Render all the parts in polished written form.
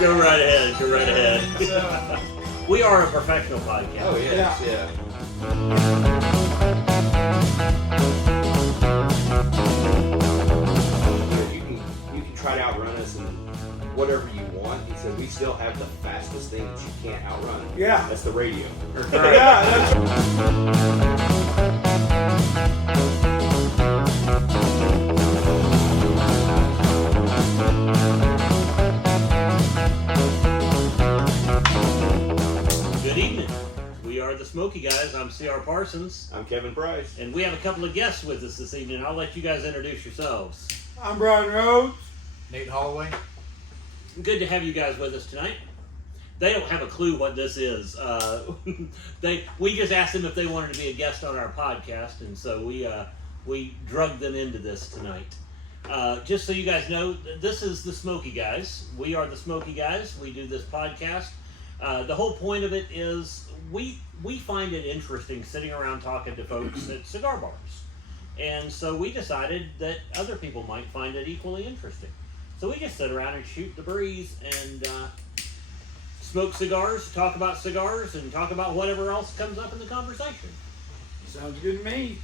Go right ahead. Go right ahead. We are a professional podcast. Oh, yes, yeah. You can try to outrun us and whatever you want. He said we still have the fastest thing that you can't outrun. Yeah. That's the radio. Yeah, that's Good evening. We are the Smokey Guys. I'm CR Parsons. I'm Kevin Price. And we have a couple of guests with us this evening. I'll let you guys introduce yourselves. I'm Brian Rhodes. Nate Holloway. Good to have you guys with us tonight. They don't have a clue what this is. We just asked them if they wanted to be a guest on our podcast, and so we drugged them into this tonight. Just so you guys know, this is the Smokey Guys. We are the Smokey Guys. We do this podcast. The whole point of it is we find it interesting sitting around talking to folks at cigar bars. And so we decided that other people might find it equally interesting. So we just sit around and shoot the breeze and smoke cigars, talk about cigars, and talk about whatever else comes up in the conversation. Sounds good to me.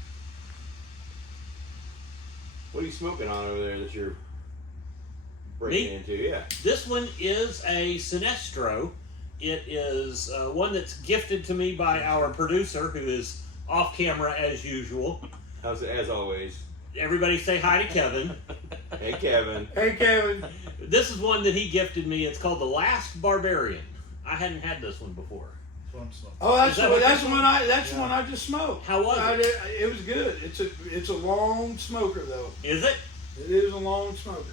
What are you smoking on over there that you're breaking into? Yeah. This one is a Sinestro. It is one that's gifted to me by our producer, who is off camera as usual. How's it, as always? Everybody say hi to Kevin. Hey, Kevin. Hey, Kevin. This is one that he gifted me. It's called The Last Barbarian. I hadn't had this one before. That's what I'm smoking. Oh, that's Is that the what that's this the one I just smoked. How was it? It was good. It's a long smoker though. Is it? It is a long smoker.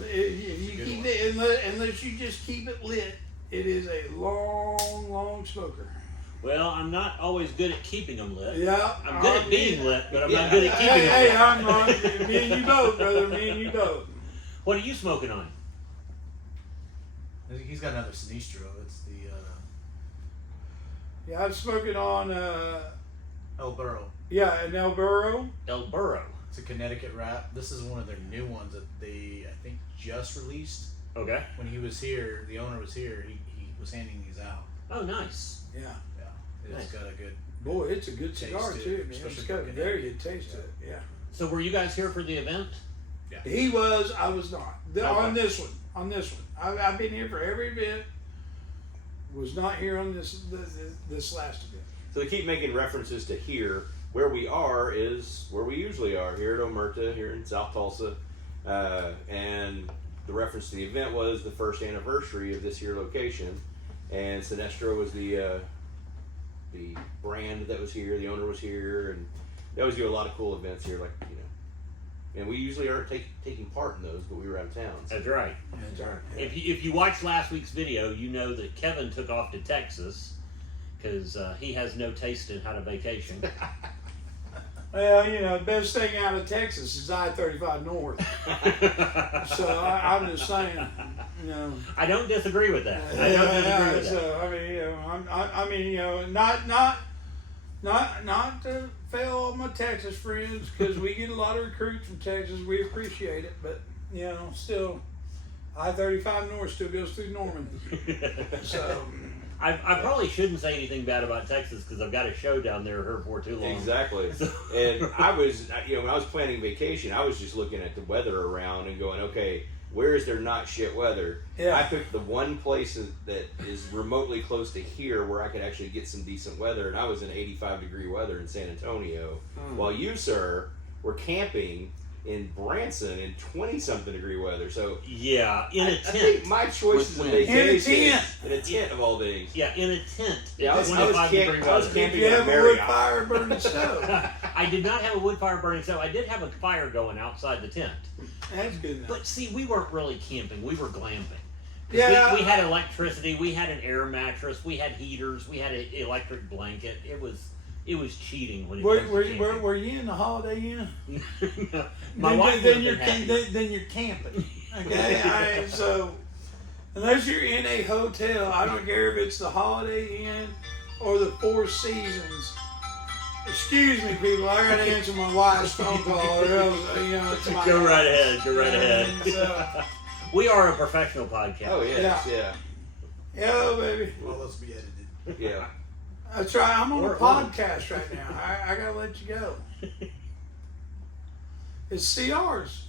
Unless you just keep it lit, it is a long smoker. Well, I'm not always good at keeping them lit. Yeah. I'm good at being lit, but I'm not Yeah. good at keeping them Hey, lit. I'm on. Me and you both, brother. Me and you both. What are you smoking on? I think he's got another Sinestro. It's the Yeah, I'm smoking on. El Burro. Yeah, an El Burro. El Burro. It's a Connecticut wrap. This is one of their new ones that they, I think, just released. Okay. When he was here, the owner was here, he was handing these out. Oh, nice. Yeah. Yeah. It's Nice. got a good... Boy, it's a good Taste cigar to it, too, man. especially It's got a for very Canadian. good taste to it. Yeah. So were you guys here for the event? He was. I was not. Okay. On this one. I've been here for every event. Was not here on this last event. So they keep making references to here. Where we are is where we usually are, here at Omerta, here in South Tulsa. And the reference to the event was the first anniversary of this here location. And Sinestro was the brand that was here, the owner was here, and they always do a lot of cool events here, like, you know. And we usually aren't taking part in those, but we were out of town. So. That's right. That's right. If you watched last week's video, you know that Kevin took off to Texas because he has no taste in how to vacation. Well, you know, the best thing out of Texas is I-35 North. So I'm just saying, you know. I don't disagree with that. I don't disagree with that. So I mean, you know, I mean, you know, not to fail all my Texas friends, because we get a lot of recruits from Texas. We appreciate it, but you know, still, I-35 North still goes through Norman. So I probably shouldn't say anything bad about Texas because I've got a show down there here for too long. Exactly. And I was, you know, when I was planning vacation, I was just looking at the weather around and going, okay, where is there not shit weather? Yeah. I picked the one place that is remotely close to here where I could actually get some decent weather, and I was in 85-degree weather in San Antonio, while you, sir, were camping in Branson in 20-something degree weather. So Yeah, in a I tent. think my choice is a With vacation wind. in a tent of all days. Yeah, in a tent. Yeah, I was 25 degree I was weather. if camping you at have a wood Marriott. fire burning stove, I did not have a wood fire burning, so I did have a fire going outside the tent. that's good enough. But see, we weren't really camping. We were glamping. Yeah. We had electricity. We had an air mattress. We had heaters. We had an electric blanket. It was cheating when it comes to camping. Were you in the Holiday Inn? No. My wife would have been happy. then you're camping. Okay, all right. So unless you're in a hotel, I don't care if it's the Holiday Inn or the Four Seasons. Excuse me, people. I gotta answer my wife's phone call, or else, you know, it's my Go right ahead. Go right ahead. And, We are a professional podcast. Oh yes, Yeah, baby. Well, let's be edited. yeah. That's right. I'm on a Or- podcast right now. I gotta let you go. It's CRs.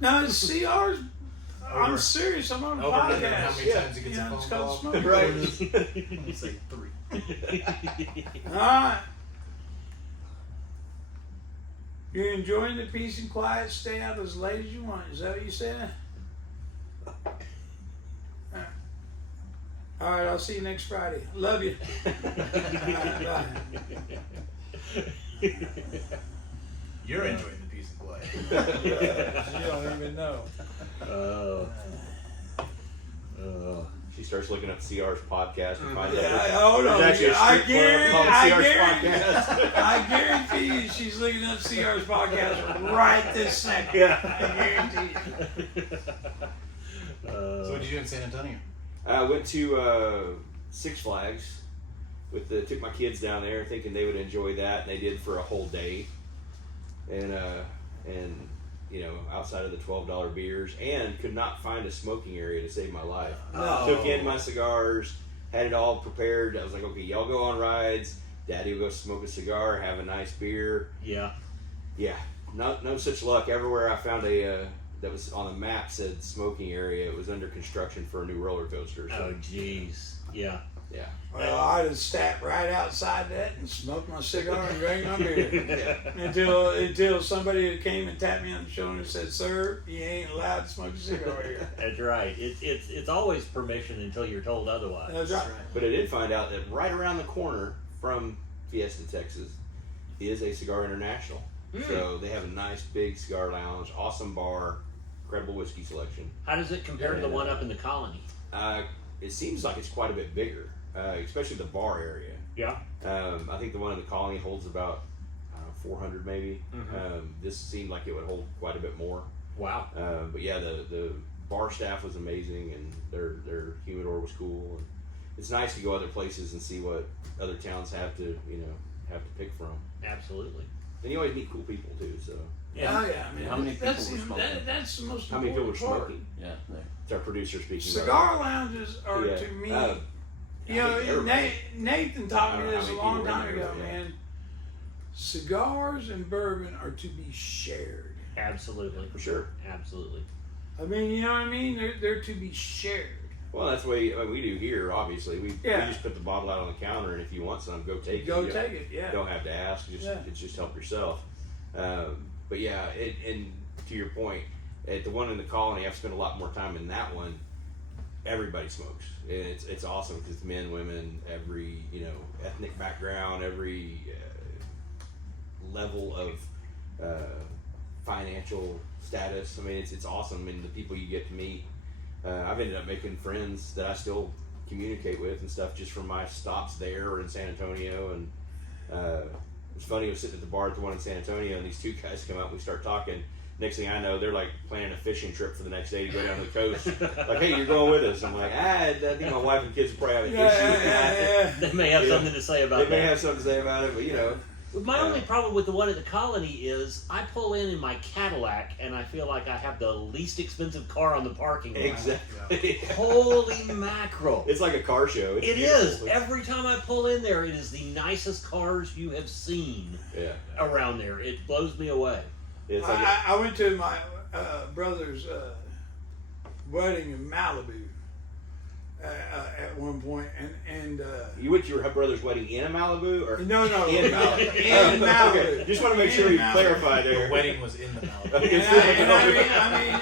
No, it's CRs. I'm Over. serious. I'm on a Over podcast. how many times he gets a phone it's call? called Smokey Right. Guys. I'm gonna say 3. All right. You're enjoying the peace and quiet. Stay out as late as you want. Is that what you said? All right. I'll see you next Friday. Love you. All right, bye. You're enjoying the peace and quiet. You don't even know. She starts looking up CR's podcast and finds Yeah, out. hold on. There's actually a I street club called CR's podcast. guarantee you she's looking up CR's podcast right this second. Yeah. I guarantee you. So what did you do in San Antonio? I went to Six Flags took my kids down there thinking they would enjoy that, and they did for a whole day. And you know, outside of the $12 beers, and could not find a smoking area to save my life. No. Took in my cigars, had it all prepared. I was like, okay, y'all go on rides. Daddy will go smoke a cigar, have a nice beer. Yeah. Yeah, no such luck. Everywhere I found a that was on the map said smoking area, it was under construction for a new roller coaster. So, Oh, jeez. Yeah. yeah. Well, I just sat right outside that and smoked my cigar and drank my beer. Yeah. Until somebody came and tapped me on the shoulder and said, "Sir, you ain't allowed to smoke a cigar here." That's right. It's always permission until you're told otherwise. That's right. But I did find out that right around the corner from Fiesta, Texas, is a Cigar International. So they have a nice big cigar lounge, awesome bar, incredible whiskey selection. How does it compare to the one up in the colony? It seems like it's quite a bit bigger, especially the bar area. Yeah. I think the one in the colony holds about 400 maybe. Mhm. This seemed like it would hold quite a bit more. Wow. But yeah, the bar staff was amazing, and their humidor was cool. And it's nice to go other places and see what other towns have to pick from. Absolutely. And you always meet cool people too. So Yeah. Oh yeah, I mean, How many people that's were smoking? that's the most how many people were important part. smoking? Yeah, there. It's our producer speaking. Cigar lounges are Yeah. to me. I You know, think everybody- Nathan taught me I don't know this how a many long people time are in ago, there, yeah. man. Cigars and bourbon are to be shared. Absolutely. For sure. Absolutely. I mean, you know what I mean? They're to be shared. Well, that's the way we do here. Obviously, we Yeah. just put the bottle out on the counter, and if you want some, go take it. Go You take it, yeah. don't have to ask. It's just help yourself. But yeah, and to your point, at the one in the colony, I've spent a lot more time in that one. Everybody smokes. And it's awesome because men, women, every ethnic background, every level of financial status. I mean, it's awesome, and the people you get to meet. I've ended up making friends that I still communicate with and stuff just from my stops there or in San Antonio. And it's funny, I was sitting at the bar at the one in San Antonio, and these two guys come out and we start talking. Next thing I know, they're like planning a fishing trip for the next day to go down to the coast. Like, hey, you're going with us. I'm like, I think my wife and kids will probably have an issue with that. They may have Yeah. something to say about They that. may have something to say about it, but My only problem with the one at the colony is I pull in my Cadillac and I feel like I have the least expensive car on the parking lot. exactly. Holy mackerel. It's like a car show. It's It beautiful. is. Every time I pull in there, it is the nicest cars you have seen Yeah. around there. It blows me away. It's like I went to my brother's wedding in Malibu at one point, and you went to your brother's wedding in a Malibu, or no, in Malibu? in Malibu. Okay. Just want to make In sure you Malibu. clarify The there. wedding was in the Malibu. Okay.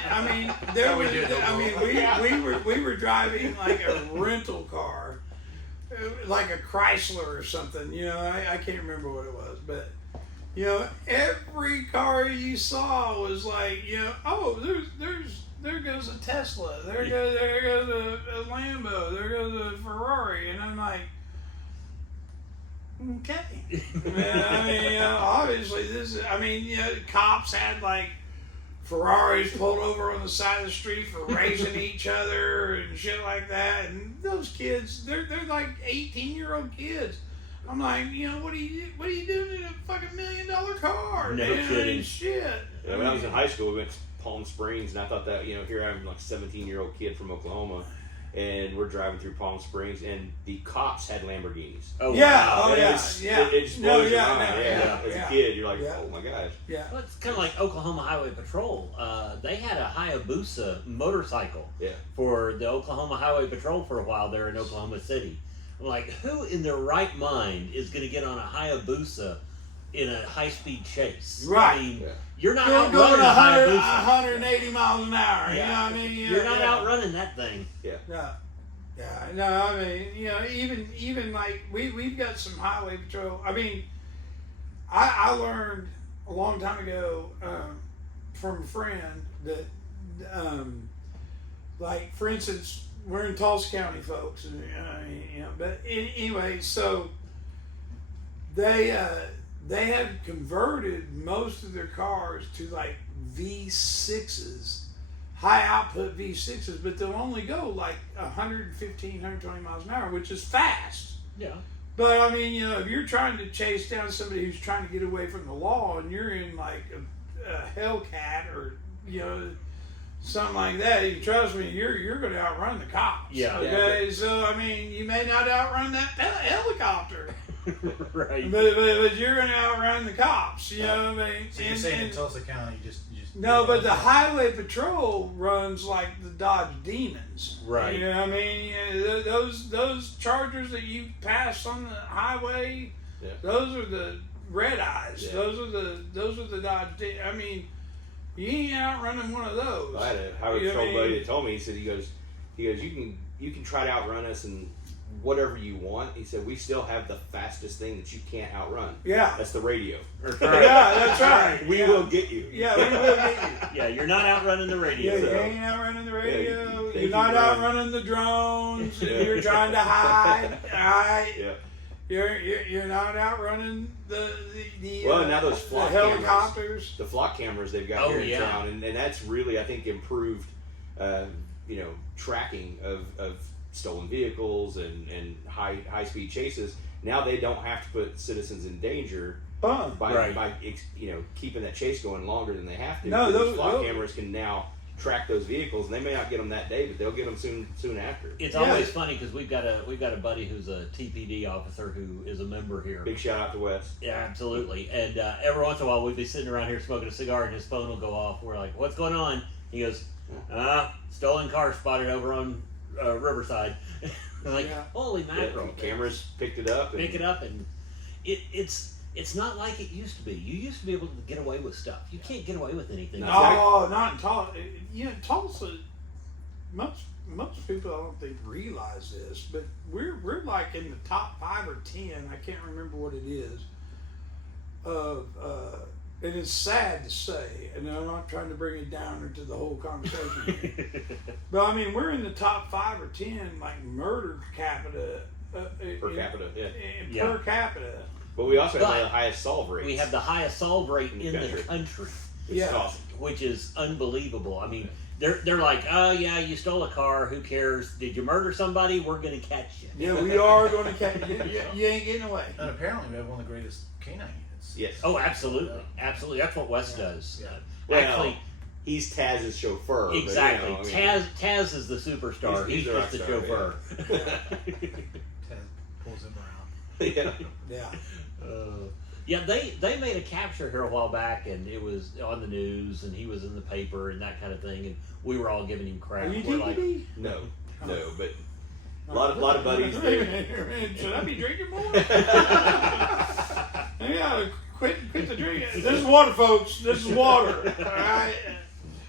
I mean, there How we was. do it, I mean, we were driving like a rental car, like a Chrysler or something. You know, I can't remember what it was, but you know, every car you saw was like, oh, there goes a Tesla, there goes a Lambo, there goes a Ferrari, and I'm like, okay. I mean, obviously this is. I mean, cops had like Ferraris pulled over on the side of the street for racing each other and shit like that, and those kids, they're like 18-year-old kids. I'm like, what are you doing in a fucking $1 million car? No man? kidding. Shit. Yeah, when I was in high school, we went Palm Springs, and I thought that, here I'm like a 17-year-old kid from Oklahoma, and we're driving through Palm Springs, and the cops had Lamborghinis. Oh, yeah, wow. oh And yeah, it just blows your mind. As yeah. a kid, you're like, Yeah. oh my gosh. Yeah. Well, it's kind of like Oklahoma Highway Patrol. They had a Hayabusa motorcycle Yeah. for the Oklahoma Highway Patrol for a while there in Oklahoma City. I'm like, who in their right mind is going to get on a Hayabusa in a high-speed chase? Right. I mean, Yeah. you're not You're outrunning going a 100, Hayabusa. 180 miles an hour. You know Yeah. what I mean? You're not outrunning that thing. Yeah. Yeah, no, I mean, even like we've got some highway patrol. I mean, I learned a long time ago from a friend that, like for instance, we're in Tulsa County, folks, and but anyway, so they have converted most of their cars to like V6s. High output V6s, but they'll only go like 115, 120 miles an hour, which is fast. Yeah. But I mean, if you're trying to chase down somebody who's trying to get away from the law, and you're in like a Hellcat or something like that, you trust me, you're going to outrun the cops. Yeah. Okay. So I mean, you may not outrun that helicopter, Right. but you're going to outrun the cops. You know what I mean? So you're saying in Tulsa County, you just No, but the highway patrol runs like the Dodge Demons. Right. You know what I mean? Those Chargers that you pass on the highway, those are the red eyes. Yeah. Those are the Dodge. I mean, you ain't outrunning one of those. I had a highway patrol buddy that told me. He goes, you can try to outrun us and whatever you want. He said, we still have the fastest thing that you can't outrun. Yeah. That's the radio. Right. Yeah, that's right. We will get you. Yeah, we will get you. Yeah, you're not outrunning the radio. Yeah, you So- ain't outrunning the radio. thank You're you, not Brian. outrunning the drones. Yeah. You're trying to hide. All right. Yeah. You're not outrunning the Well, now those the flock helicopters. The flock cameras they've got Oh, here in yeah. town, and that's really, I think, improved, tracking of stolen vehicles and high speed chases. Now they don't have to put citizens in danger Fun. by keeping that chase going longer than they have to. No, Because those- flock those- cameras can now track those vehicles, and they may not get them that day, but they'll get them soon after. It's Yeah. always funny because we've got a buddy who's a TPD officer who is a member here. Big shout out to Wes. Yeah, absolutely. And every once in a while, we'd be sitting around here smoking a cigar, and his phone will go off. We're like, "What's going on?" He goes, "Stolen car spotted over on Riverside." I'm like, Yeah. holy mackerel! Cameras picked it up. Pick it up, and it's not like it used to be. You used to be able to get away with stuff. You can't get away with anything. No. No, not in Tulsa. Tulsa. Most people I don't think realize this, but we're like in the top 5 or 10. I can't remember what it is. And it's sad to say, and I'm not trying to bring it down into the whole conversation. But I mean, we're in the top 5 or 10 like murder capita. Per capita, yeah. Yeah. Per capita. But we also But have the highest solve rates. We have the highest solve rate In in the the country. country, which is Yeah. awesome. which is unbelievable. I mean, they're like, "Oh yeah, you stole a car. Who cares? Did you murder somebody? We're gonna catch you." Yeah, we are going to catch you. You ain't getting away. And apparently we have one of the greatest canine units. Yes. Oh, absolutely, absolutely. That's what Wes does. Yeah. Well, Actually, he's Taz's chauffeur. but, exactly. I mean, Taz is the superstar. He's He's the just the rock star, chauffeur. Ted pulls him around. yeah. Yeah. Yeah, they made a capture here a while back, and it was on the news, and he was in the paper and that kind of thing, and we were all giving him crap. Are you We're like, DVD? No, but a lot of buddies Wait a do. minute, should I be drinking more? Yeah, quit the drinking. This is water, folks. This is water. All right.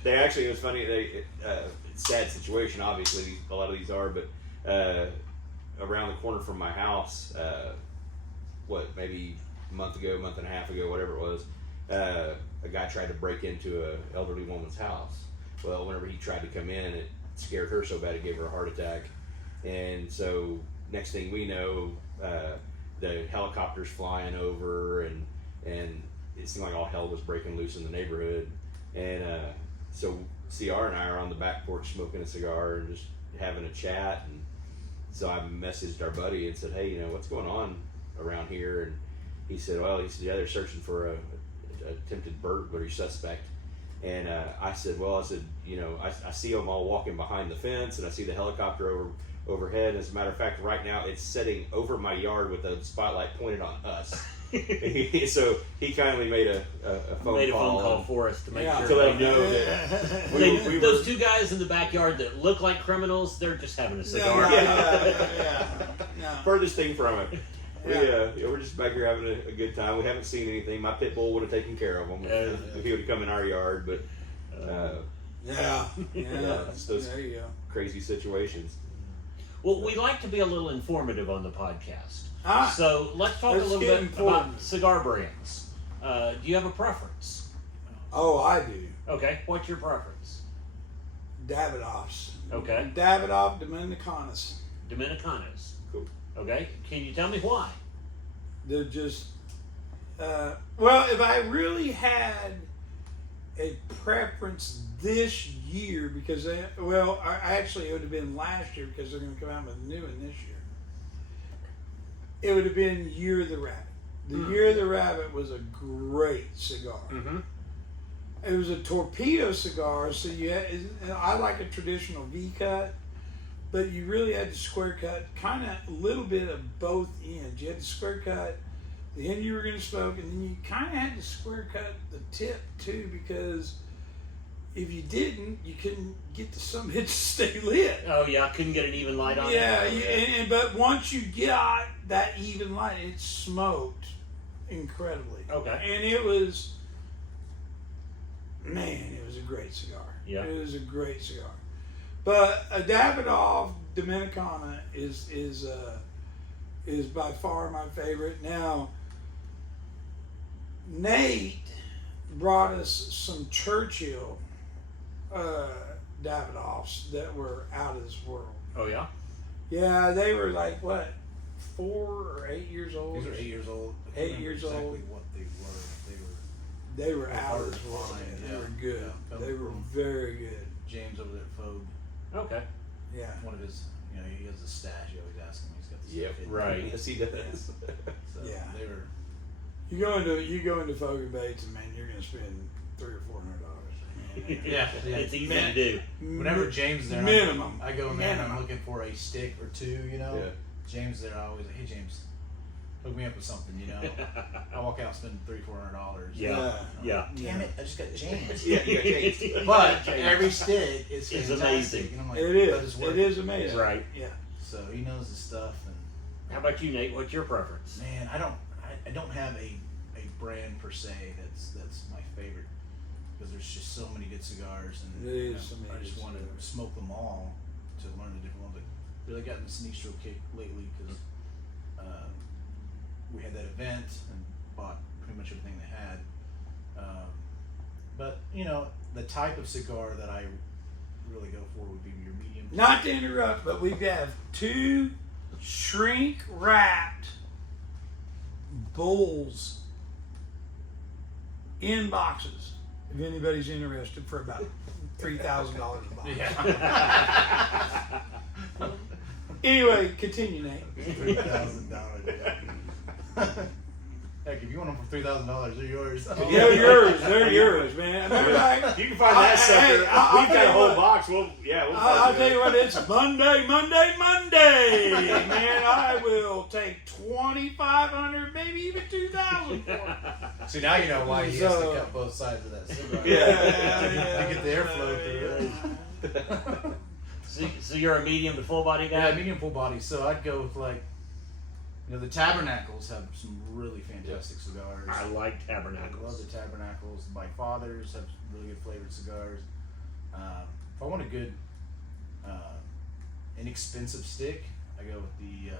They actually, it was funny. Sad situation, obviously. A lot of these are, but around the corner from my house, maybe a month and a half ago, whatever it was, a guy tried to break into an elderly woman's house. Well, whenever he tried to come in, it scared her so bad it gave her a heart attack. And so next thing we know, the helicopter's flying over, and it seemed like all hell was breaking loose in the neighborhood. And so CR and I are on the back porch smoking a cigar and just having a chat. And so I messaged our buddy and said, "Hey, what's going on around here?" And he said, "Well, they're searching for a attempted burglary suspect." And I said, you know, I see them all walking behind the fence, and I see the helicopter overhead. As a matter of fact, right now it's sitting over my yard with a spotlight pointed on us. So he kindly made a phone call for us to make sure to let him know that those two guys in the backyard that look like criminals, they're just having a cigar. Yeah. Furthest thing from it. We're just back here having a good time. We haven't seen anything. My pit bull would have taken care of him if he would have come in our yard, but it's those there you go. crazy situations. Well, we like to be a little informative on the podcast. So let's talk a little get bit important. about cigar brands. Do you have a preference? Oh, I do. Okay, what's your preference? Davidoffs. Okay. Davidoff Dominicanas. Dominicanas. Cool. Okay, can you tell me why? They're just, well, if I really had a preference this year, because I actually it would have been last year because they're going to come out with a new one this year. It would have been Year of the Rabbit. The Year of the Rabbit was a great cigar. Mm-hmm. It was a torpedo cigar, so I like a traditional V cut, but you really had to square cut, kind of a little bit of both ends. You had to square cut the end you were going to smoke, and then you kind of had to square cut the tip too, because if you didn't, you couldn't get the summit to stay lit. Oh yeah, I couldn't get an even light on it. Yeah, but once you got that even light, it smoked incredibly. Okay. And it was a great cigar. Yeah. It was a great cigar. But a Davidoff Dominicana is by far my favorite. Now, Nate brought us some Churchill Davidoffs that were out of this world. Oh yeah? Yeah, they were like, what, 4 or 8 years old? These are 8 years old. I 8 can't years remember old. exactly what they were. They were They're out hard of this to world. find, Man. They yeah. were good. Yeah. They were very good. James over there at Fogue, Okay. Yeah. one of his, he has a stash. You always ask him. He's got the Yeah, stuff hidden. right. Yes, he does. So Yeah. they were. You go into Fogue Bates and man, you're gonna spend $300 or $400. Yeah. It's easy to do. Whenever James is there, Minimum. I go in there and I'm Minimum. looking for a stick or two. Yeah. James there, I always, hey James, hook me up with something. I walk out spending $300-400. Yeah. Damn it! I just got James. Yeah, you got changed. But every stick is It's fantastic. amazing. And I'm like, It that is. worth It is amazing. Right. Yeah. So he knows his stuff, and How about you, Nate? What's your preference? man, I don't have a brand per se that's my favorite, because there's just so many good cigars, and There is so many I just good want to cigars. smoke them all to learn the different ones. Like, really gotten the Sinestro kick lately because we had that event and bought pretty much everything they had. But the type of cigar that I really go for would be your medium. Not to interrupt, but we have 2 shrink wrapped bowls in boxes. If anybody's interested, for about $3,000 a box. Yeah. Anyway, continue, Nate. $3,000. Heck, if you want them for $3,000, they're yours. They're yours. They're yours, man. Matter of fact, You can find that sucker. Hey, I'll We've tell got you a whole what. box. We'll I'll tell you what, it's Monday. Man, I will take $2,500, maybe even $2,000 for it. See, now you know why he has to So- cut both sides of that cigar. Yeah. To get the airflow through it. So you're a medium to full body guy? Yeah, medium full body. So I'd go with the Tabernacles have some really fantastic cigars. I like I Tabernacles. love the Tabernacles. My Fathers have really good flavored cigars. If I want a good, inexpensive stick, I go with the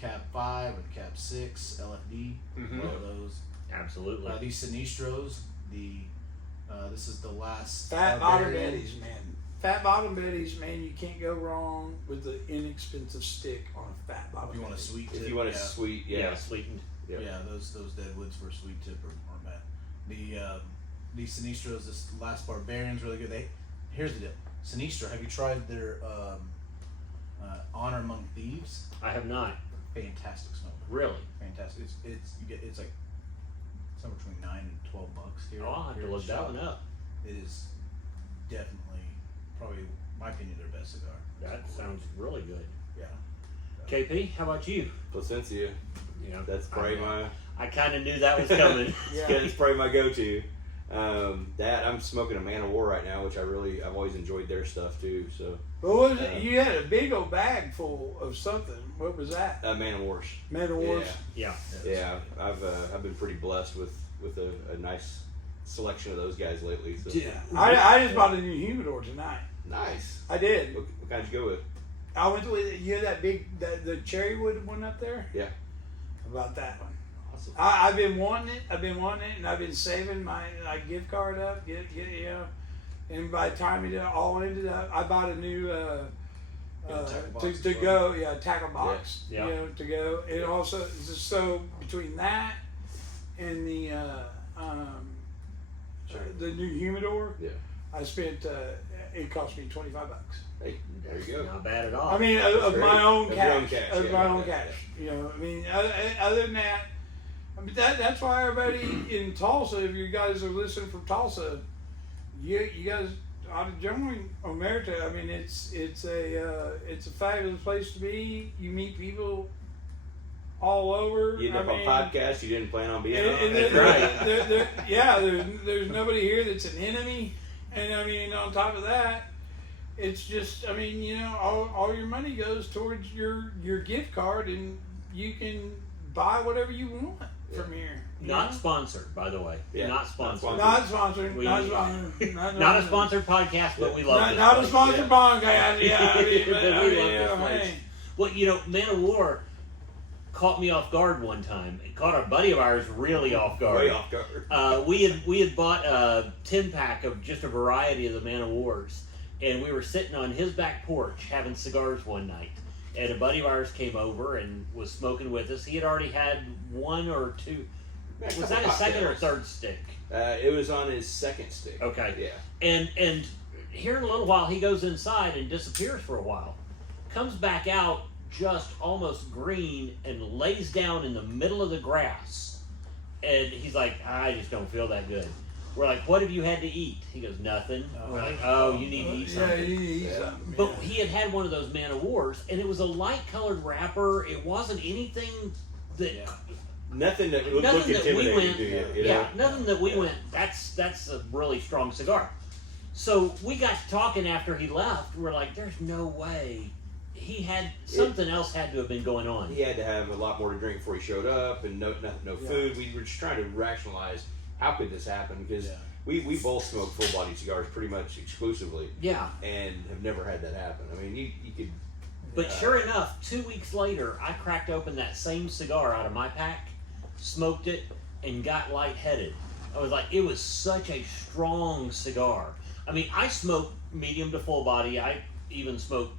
Cab 5 or the Cab 6 LFD. Mhm. Love those. Absolutely. These Sinestros, this is the last Fat bottom Barbarian. Betties, man. Fat bottom Betties, man. You can't go wrong with the inexpensive stick on a fat bottom. If you want a Betty. sweet tip, If you want yeah. a sweet, Yeah, sweetened. Yeah. Yeah, those deadwoods for a sweet tip aren't bad. These Sinestros, this last Barbarian's really good. Here's the deal. Sinestro, have you tried their Honor Among Thieves? I have not. Fantastic smoke. Really? Fantastic. It's like somewhere between $9 and $12 here. Oh, I'll have to here in look that shop. one up. it is definitely, probably, in my opinion, their best cigar. That sounds really good. Yeah. KP, how about you? Placencia. Yeah, That's probably I kind of knew that was coming. it's probably my go-to. That I'm smoking a Man of War right now, which I've always enjoyed their stuff too. So. What was it? You had a big old bag full of something. What was that? Man of Wars. Man of Wars. Yeah. Yeah. I've been pretty blessed with a nice selection of those guys lately. So. Yeah. I just bought a new humidor tonight. Nice. I did. What kind did you go with? I went with that big the cherry wood one up there. Yeah. About that one. Awesome. I've been wanting it, and I've been saving my gift card up, and by the time it all ended up, I bought a new to go, tackle box, Yeah. to go. It also so between that and the new humidor, I spent it cost me $25. Hey, there you go. Not bad at all. I mean, of my own Of your own cash, cash, of yeah, my yeah, own yeah, cash. You know, I mean, other than that, I mean that's why everybody in Tulsa, if you guys are listening from Tulsa, you guys ought to join Omerta. I mean, it's a fabulous place to be. You meet people all over. You end up on podcast you didn't plan on being on. There's nobody here that's an enemy, and I mean, on top of that, it's just, I mean, all your money goes towards your gift card, and you can buy whatever you want from here. Not sponsored, by the way. Yeah. Not sponsored. Not sponsored. We- Not sponsored. Not a sponsored podcast, but we love this Not a place. sponsored podcast. Yeah, I mean, But we love this place. hey. Well, Man of War caught me off guard one time. It caught our buddy of ours really off guard. Way off guard. We had bought a 10-pack of just a variety of the Man of Wars, and we were sitting on his back porch having cigars one night. And a buddy of ours came over and was smoking with us. He had already had one or two. Was that his second or third stick? It was on his second stick. Okay. Yeah. And here in a little while, he goes inside and disappears for a while. Comes back out just almost green and lays down in the middle of the grass. And he's like, I just don't feel that good. We're like, what have you had to eat? He goes, nothing. We're like, oh, you need to eat something. Yeah, you need to eat something. But he had one of those Man of Wars, and it was a light-colored wrapper. It wasn't anything that... Nothing that would Nothing look that we intimidating went, to you. yeah, nothing that we went, that's a really strong cigar. So we got to talking after he left. We're like, there's no way. He had, something else had to have been going on. He had to have a lot more to drink before he showed up, and no food. We were just trying to rationalize how could this happen, because we both smoke full-body cigars pretty much exclusively. Yeah. And have never had that happen. I mean, you could... But sure enough, 2 weeks later, I cracked open that same cigar out of my pack, smoked it, and got lightheaded. I was like, it was such a strong cigar. I mean, I smoke medium to full body. I even smoke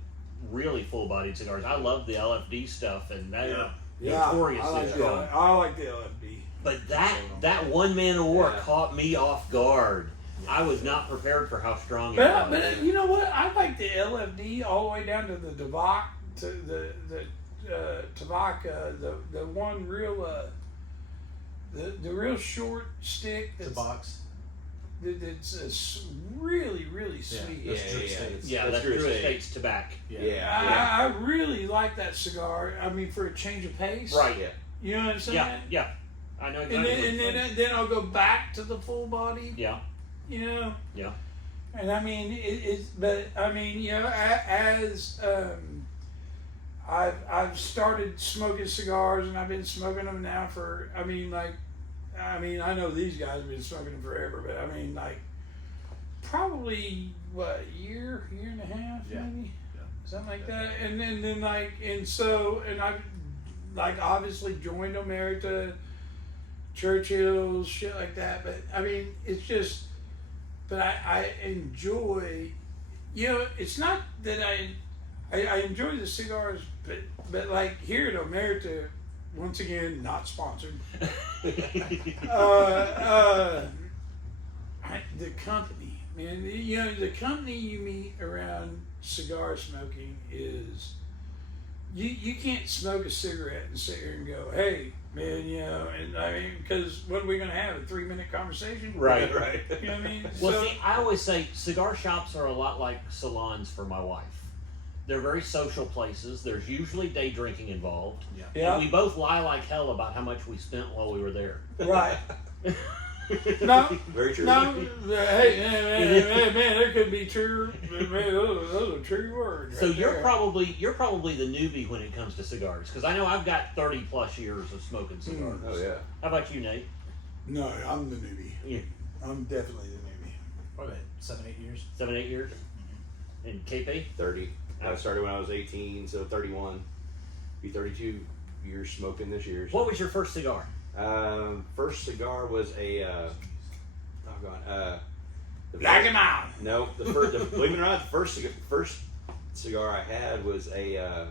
really full bodied cigars. I love the LFD stuff, and that notoriously strong. I like the LFD. But that one Man of War caught me off guard. I was not prepared for how strong it was. But you know what? I like the LFD all the way down to the Davidoff, to the Tabak, the one real the real short stick. It's a box. It's really, really sweet. That's Drew Estates tobacco. I really like that cigar. I mean, for a change of pace. Right. Yeah. You know what I'm saying? Yeah. I know exactly. And then I'll go back to the full body. Yeah. You know. Yeah. And I mean, but I mean, as I've started smoking cigars, and I've been smoking them now for, I know these guys have been smoking them forever, but I mean, like, probably, what, year and a half, maybe? Yeah. Something like that. And then I've, like, obviously joined Omerta, Churchill's, shit like that, but, I mean, it's just, but I enjoy, it's not that I enjoy the cigars, but like here at Omerta, once again, not sponsored. The company, man, the company you meet around cigar smoking is you can't smoke a cigarette and sit here and go, hey, man, you know, and I mean, because what are we going to have, a 3-minute conversation? Right. Right. You know what I mean? Well, So- see, I always say cigar shops are a lot like salons for my wife. They're very social places. There's usually day drinking involved. Yeah. Yeah. And we both lie like hell about how much we spent while we were there. Right. No. Very true. No, hey, man, there could be true. Man, those are true words. So right you're there. probably the newbie when it comes to cigars, because I know I've got 30 plus years of smoking cigars. Oh yeah. How about you, Nate? No, I'm the newbie. Yeah. I'm definitely the newbie. Probably 7-8 years. 7-8 years. And KP? 30. I started when I was 18, so 31. Be 32 years smoking this year. So. What was your first cigar? First cigar was a Black him out. No, believe it or not, the first cigar I had was a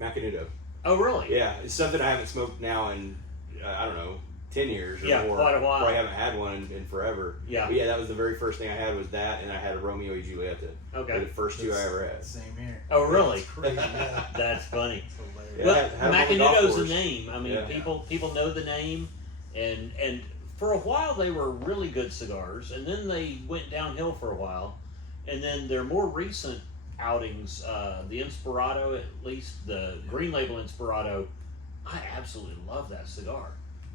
Macanudo. Oh, really? Yeah, it's something I haven't smoked now in I don't know 10 years or Yeah, more. quite a while. Probably haven't had one in forever. Yeah. But yeah, that was the very first thing I had was that, and I had a Romeo y Julieta. Okay. They're the first two I ever had. Same here. Oh, really? It's crazy. Yeah. That's funny. It's hilarious. Yeah, Well, had them on the golf Macanudo's a course. name. I mean, Yeah. people know the name, and for a while they were really good cigars, and then they went downhill for a while, and then their more recent outings, the Inspirado, at least the Green Label Inspirado, I absolutely love that cigar.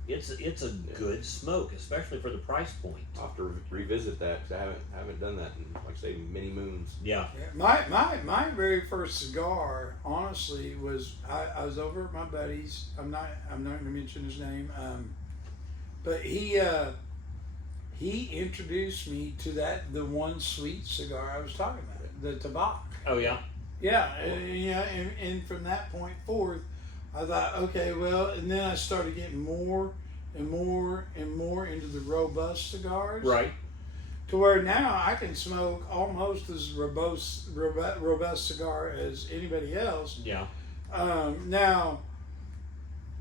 It's a good smoke, especially for the price point. I'll have to revisit that because I haven't done that in, like I say, many moons. Yeah. Yeah, my very first cigar, honestly, was I was over at my buddy's. I'm not going to mention his name, but he introduced me to the one sweet cigar I was talking about, the Tabac. Oh yeah. Yeah, and from that point forth, I thought, okay, well, and then I started getting more and more and more into the robust cigars. Right. To where now I can smoke almost as robust cigar as anybody else. Yeah. Now,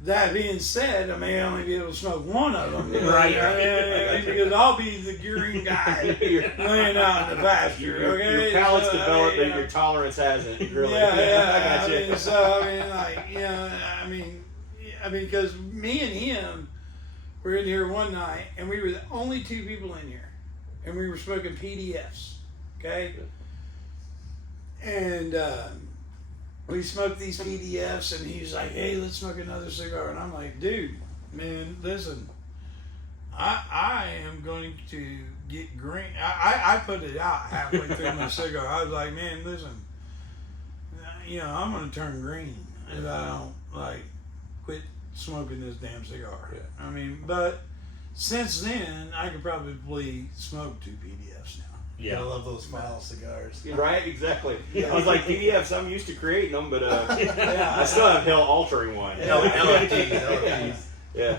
that being said, I may only be able to smoke one of them. Right. Because I'll be the green guy laying out in the pasture. Okay. Your palate's So, developed, you but know, your tolerance hasn't. Really. yeah, I got you. I mean, because me and him were in here one night, and we were the only two people in here, and we were smoking PDFs, okay? And we smoked these PDFs, and he's like, "Hey, let's smoke another cigar," and I'm like, "Dude, man, listen, I am going to get green." I put it out halfway through my cigar. I was like, "Man, listen, you know, I'm going to turn green if I don't quit smoking this damn cigar." Yeah. I mean, but since then, I could probably smoke 2 PDFs now. Yeah. I love those file cigars. Right, exactly. Yeah. I was like, PDFs, I'm used to creating them, but Yeah. I still have hell altering one. LFDs. Yeah.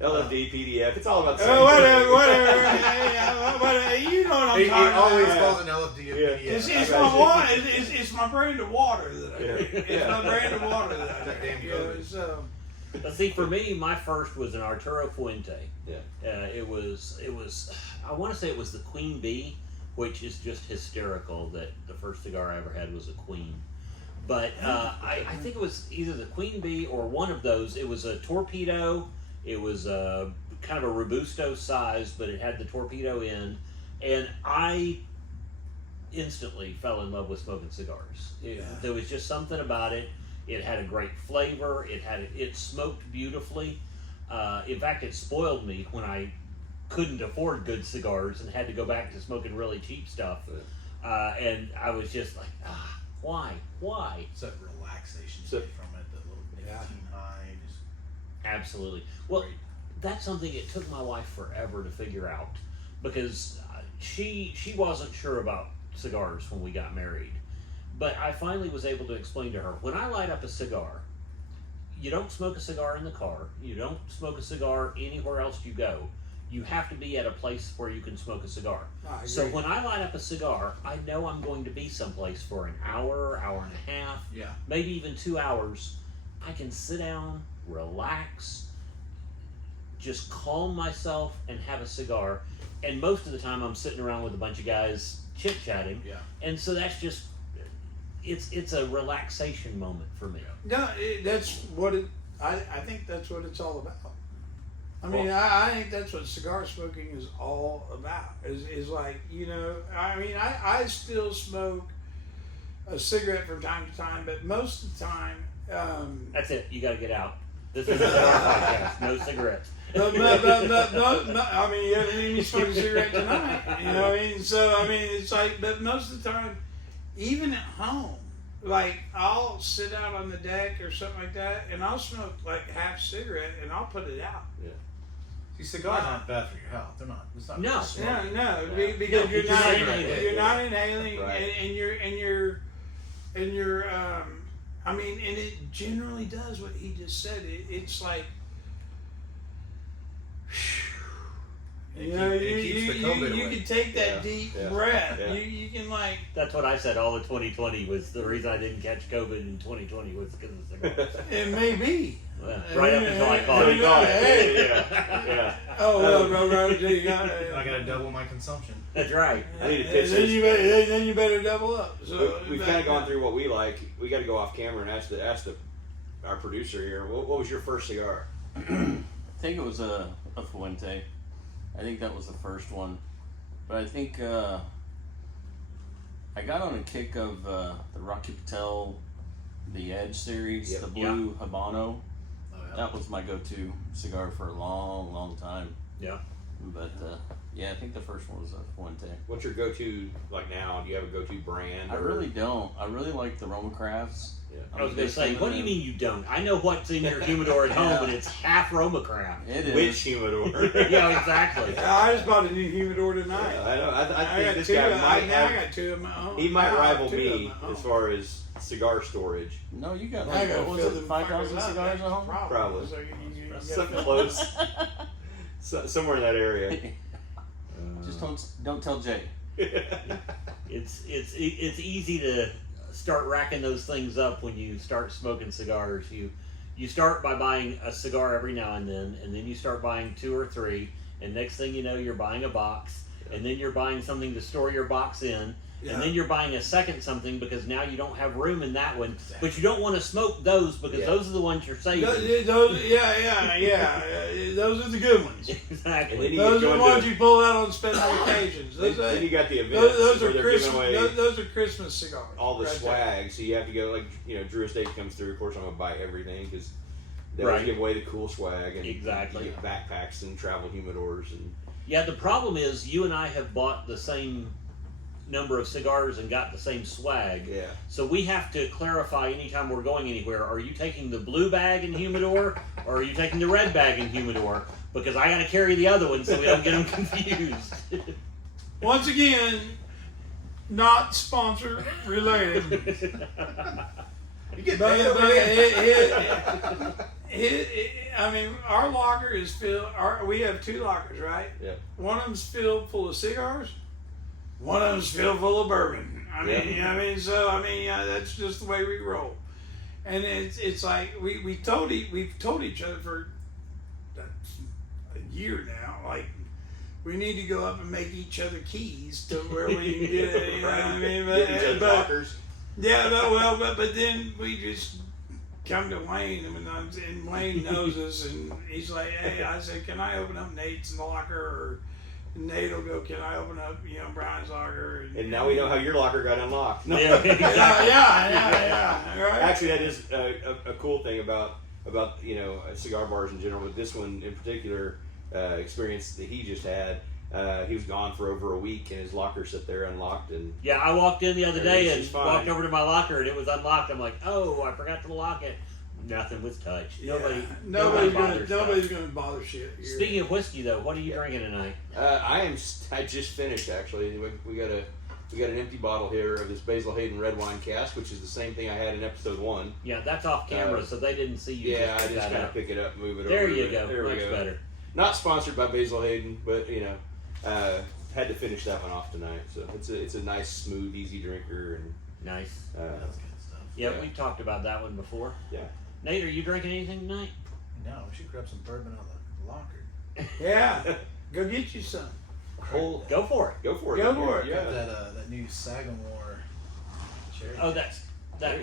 LFD, PDF, it's all about the same Oh, thing. whatever. You know what I'm He talking always about. calls an LFD a Yeah. PDF. It's my water. It's my brand of water that I drink. Yeah. It's my brand of water that I That drink. damn You know, COVID. so But see, for me, my first was an Arturo Fuente. Yeah. It was. I want to say it was the Queen Bee, which is just hysterical that the first cigar I ever had was a Queen. But I think it was either the Queen Bee or one of those. It was a torpedo. It was a kind of a Robusto size, but it had the torpedo end, and I instantly fell in love with smoking cigars. There was just something about it. It had a great flavor. It smoked beautifully. In fact, it spoiled me when I couldn't afford good cigars and had to go back to smoking really cheap stuff. And I was just like, why? It's that relaxation So- you get from it, the little nicotine high. Just Absolutely. Well, that's something it took my wife forever to figure out because she wasn't sure about cigars when we got married. But I finally was able to explain to her, when I light up a cigar, you don't smoke a cigar in the car. You don't smoke a cigar anywhere else you go. You have to be at a place where you can smoke a cigar. I So agree. when I light up a cigar, I know I'm going to be someplace for an hour, hour and a half, yeah. maybe even 2 hours. I can sit down, relax, just calm myself and have a cigar. and most of the time I'm sitting around with a bunch of guys chit-chatting. Yeah. And so that's just, it's a relaxation moment for me. No, that's what it. I think that's what it's all about. I mean, I think that's what cigar smoking is all about. Is like, you know, I mean, I still smoke a cigarette from time to time, but most of the time. That's it. You got to get out. This is a cigar podcast. No cigarettes. But, I mean, you haven't even smoked a cigarette tonight. You know what I mean? So, I mean, it's like, but most of the time, even at home, like, I'll sit out on the deck or something like that, and I'll smoke like half cigarette, and I'll put it out. Yeah. See, cigars aren't bad for your health. They're not. It's not. No. Because you're not inhaling. you're not inhaling, Right. and you're I mean, and it generally does what he just said. It's like, you know, keeps the COVID you away. can take that deep breath. Yeah. You can like. That's what I said. All of 2020 was the reason I didn't catch COVID in 2020 was because of cigars. It may be. Well, right up until I caught it. Hey. Yeah. Oh well, right. You got I gotta double my consumption. That's right. I need to pitch then this. you better double up. So We've kind of gone through what we like. We got to go off camera and ask our producer here. What was your first cigar? I think it was a Fuente. I think that was the first one. But I think I got on a kick of the Rocky Patel, the Edge series, Yep. the Blue Habano. Oh, yeah. That was my go-to cigar for a long, long time. Yeah. But yeah, I think the first one was a Fuente. What's your go-to like now? Do you have a go-to brand? I really don't. I really like the Roma Crafts. Yeah. I was going to say, what do you mean you don't? I know what's in your humidor at home, and it's half Roma Craft. It is. Which humidor? Yeah, exactly. I just bought a new humidor tonight. I know. I think got this two. guy might I have. got two of my own. He might Now I have rival two of me my own. as far as cigar storage. No, you got I like, gotta what fill was it, them 5,000 fuckers up. cigars That's at home? the problem. Probably. So you gotta Something fill- close. Somewhere in that area. Just don't tell Jay. It's easy to start racking those things up when you start smoking cigars. You start by buying a cigar every now and then you start buying 2 or 3, and next thing you know, you're buying a box, and then you're buying something to store your box in, and then you're buying a second something because now you don't have room in that one, but you don't want to smoke those because those are the ones you're saving. Those, those are the good ones. Exactly. And then you Those get are the going ones to- you pull out on special occasions. Then you got the events Those where are they're Christmas. giving away Those are Christmas cigars. all the right swag. So you have to go, like, you know, Drew Estate comes through. Of course, I'm gonna buy everything because they Right. always give away the cool swag and Exactly. you get backpacks and travel humidors and Yeah, the problem is you and I have bought the same number of cigars and got the same swag. yeah. So we have to clarify anytime we're going anywhere, are you taking the blue bag in humidor or are you taking the red bag in humidor? Because I got to carry the other one so we don't get them confused. there. Once again, not sponsor related. You get But, paid over here. I mean, our locker is filled. We have 2 lockers, right? Yeah. One of them's filled full of cigars. One of them's filled full of bourbon. I mean, Yeah. you know what I mean. So I mean, that's just the way we roll. And it's like we've told each other for a year now, like, we need to go up and make each other keys to where we can get it. You know what I mean? Get each other's lockers. Yeah, but then we just come to Wayne, and Wayne knows us, and he's like, hey, I said, can I open up Nate's locker? Or Nate will go, can I open up, Brian's locker? And now we know how your locker got unlocked. No. Yeah, exactly. Yeah, right? Actually, that is a cool thing about cigar bars in general, but this one in particular, experience that he just had. He was gone for over a week, and his locker sat there unlocked. And Yeah, I walked in the other day and Everything's fine. walked over to my locker and it was unlocked. I'm like, oh, I forgot to lock it. Nothing was touched. Nobody's bothers stuff. gonna bother shit here. Speaking of whiskey, though, what are you drinking tonight? I just finished actually. We got an empty bottle here of this Basil Hayden red wine cask, which is the same thing I had in episode 1. Yeah, that's off camera, so they didn't see you. Yeah, I pick just that kind up. of pick it up, move it There over. you go. There we Much go. better. Not sponsored by Basil Hayden, but had to finish that one off tonight. So it's a nice, smooth, easy drinker, and Nice. That's good stuff. Yeah, Yeah. we've talked about that one before. yeah. Nate, are you drinking anything tonight? No, we should grab some bourbon out of the locker. Yeah, go get you some. Whole, Go for it. go for it. Go for it. Yeah. That new Sagamore cherry. Oh, that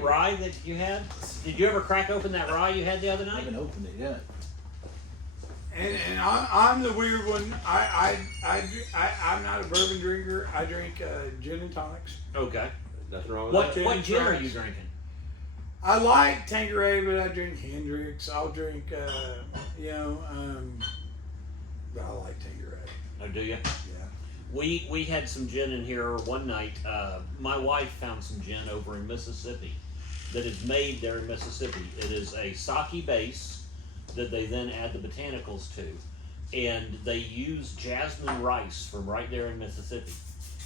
rye that you had? Did you ever crack open that rye you had the other I night? haven't opened it yet. And I'm the weird one. I'm not a bourbon drinker. I drink gin and tonics. Okay. Nothing wrong with What that. what gin are Price. you drinking? I like Tanqueray, but I drink Hendrix. I'll drink, but I like Tanqueray. Oh, do you? Yeah. We had some gin in here one night. My wife found some gin over in Mississippi that is made there in Mississippi. It is a sake base that they then add the botanicals to, and they use jasmine rice from right there in Mississippi.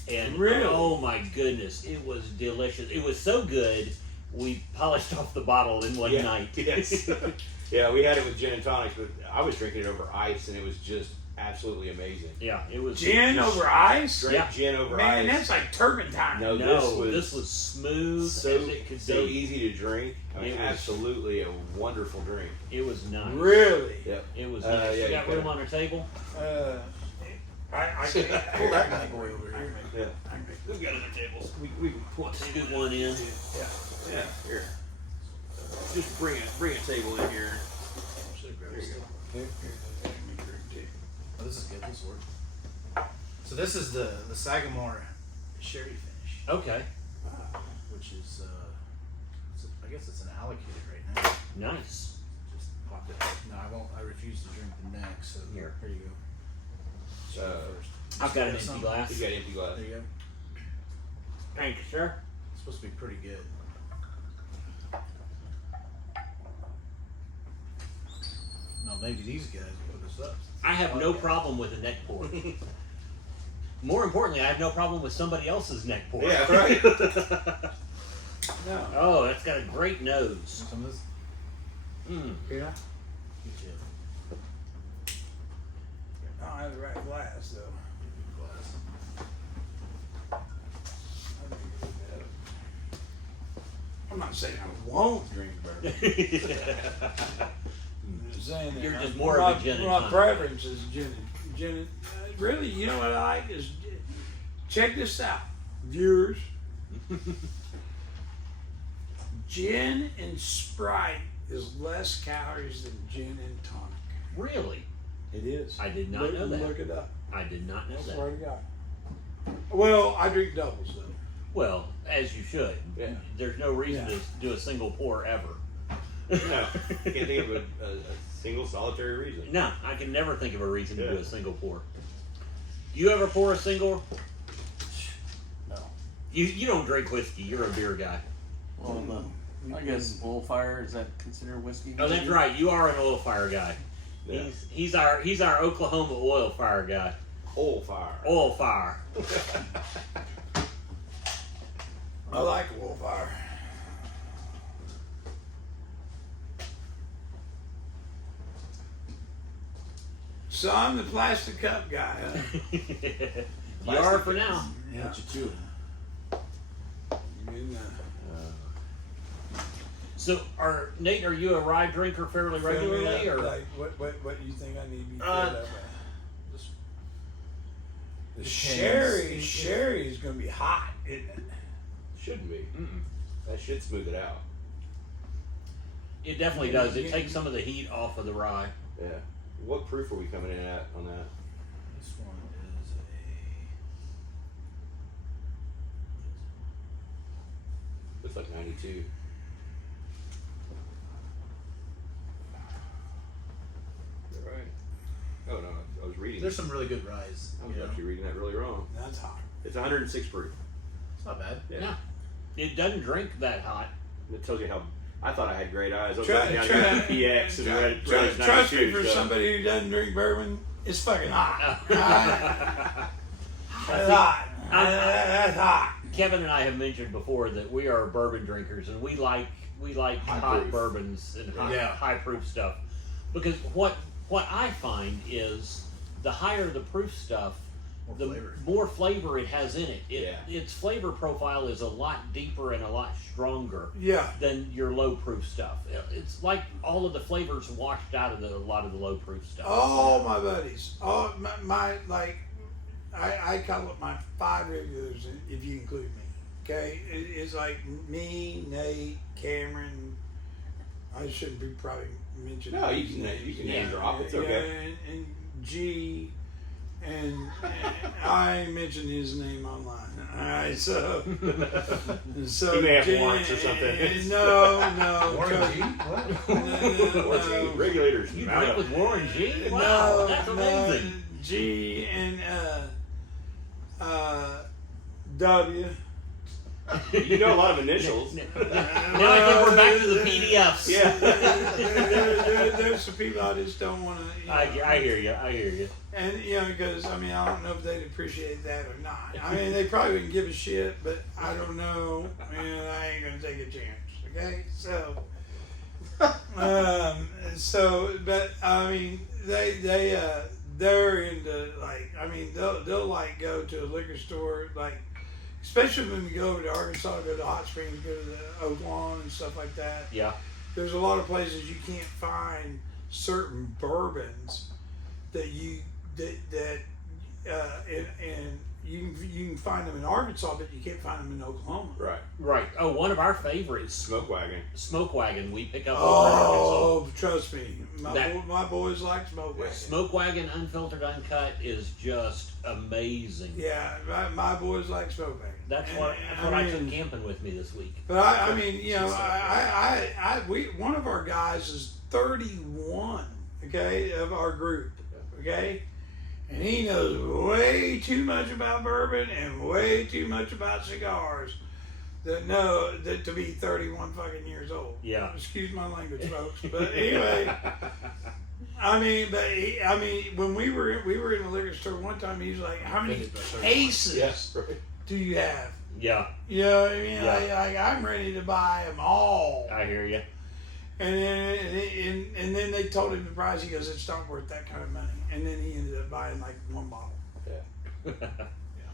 And Really? oh my goodness, it was delicious. It was so good, we polished off the bottle in one night. Yes. Yeah, we had it with gin and tonics, but I was drinking it over ice, and it was just absolutely amazing. Yeah, it was Gin over ice? Drank Yeah. gin over Man, ice. that's like turpentine. No, No, this was smooth so as it could so be. easy to drink. I mean, It was- absolutely a wonderful drink. It was nice. Really? Yep. It was Uh, nice. yeah, You got you room could- on our table? I can pull that bad boy over here. Yeah. We've got other tables. We can scoot one in. Yeah. Here. Just bring a table in here. Oh, this is good. This works. So this is the Sagamore sherry finish, Okay. which is I guess it's an allocated right now. Nice. Just pop it. No, I won't. I refuse to drink the neck. So Here. you go. I've got an Some- empty glass. He's got empty glass. There you go. Thank you, sir. It's supposed to be pretty good. No, maybe these guys will hook us up. I have no problem with a neck pour. More importantly, I have no problem with somebody else's neck pour. Yeah, right. No. Oh, that's got a great nose. Some of this. Mm. Yeah. Good tip. I don't have the right glass, though. Glass. I'm not saying I won't drink bourbon. I'm just saying that You're just I'm- more of a gin and my tonic. preference is gin. Really, you know what I like is check this out, viewers. Gin and Sprite is less calories than gin and tonic. Really? It is. I did not know that. Look it up. I did not know that. Swear to God. Well, I drink doubles though. Well, as you should. Yeah. There's no reason Yeah. to do a single pour ever. No, can't think of a single solitary reason. No, I can never think of a reason to Yeah. do a single pour. Do you ever pour a single? No. You don't drink whiskey. You're a beer guy. Well, I guess oil fire, is that considered whiskey? Oh, that's right. You are an oil fire guy. Yeah. He's our Oklahoma oil fire guy. Oil fire. Oil fire. I like Wolfire. So I'm the plastic cup guy, huh? You are for now. Yeah. What you chewing? You know. So, Nate, are you a rye drinker fairly regularly, Fill me up, or like, what do you think I need to be filled up with? The Depends. sherry is going to be hot, isn't it? Shouldn't be. Mm-mm. That should smooth it out. It definitely does. It takes some of the heat off of the rye. Yeah. What proof are we coming in at on that? This one is Looks like 92. Is that right? Oh no, I was reading. there's some really good ryes. I was You know? actually reading that really wrong. That's hot. It's 106 proof. It's not bad. Yeah. No. It doesn't drink that hot. It tells you how. I thought I had great eyes. I was Try- looking down try- here at the PX and read it Trust me, 92. for so- somebody who doesn't drink bourbon, it's fucking hot. That's I hot. think- That's hot. Kevin and I have mentioned before that we are bourbon drinkers, and we like High hot proof. bourbons and Yeah. high proof stuff. Because what I find is the higher the proof stuff, More the flavor. more flavor it has in it. Yeah. Its flavor profile is a lot deeper and a lot stronger Yeah. than your low proof stuff. It's like all of the flavors washed out of a lot of the low proof stuff. All my buddies, all my like, I call it my 5 regulars if you include me. Okay, it's like me, Nate, Cameron. I shouldn't be probably mentioning. No, you can name drop. It's okay. And G, and I mentioned his name online. All right, so He may have warrants or something. No, Warren G? What? What's he? Regulators. You drink with Warren G? Wow, that's amazing. G and W. You know a lot of initials. Now I think we're back to the PDFs. Yeah. There's some people I just don't want to. I hear you. And because I don't know if they'd appreciate that or not. I mean, they probably wouldn't give a shit, but I don't know, and I ain't gonna take a chance. Okay, but I mean, they're into they'll like go to a liquor store especially when we go over to Arkansas, go to Hot Springs, go to the Oak Lawn and stuff like that. Yeah. There's a lot of places you can't find certain bourbons that and you can find them in Arkansas, but you can't find them in Oklahoma. Right. Oh, one of our favorites, Smoke wagon. we pick up over in Arkansas. Trust me, my boys like Smoke Wagon. Smoke wagon, unfiltered, uncut is just amazing. Yeah, my boys like Smoke Wagon. That's what I took camping with me this week. But one of our guys is 31. Okay, of our group. Okay. And he knows way too much about bourbon and way too much about cigars that to be 31 fucking years old. Yeah. Excuse my language, folks. But anyway, when we were in a liquor store one time, he was like, "How many cases do you have?" Yeah. You know what I mean? Yeah. I'm ready to buy them all. I hear you. And then they told him the price. He goes, "It's not worth that kind of money." And then he ended up buying like 1 bottle. Yeah.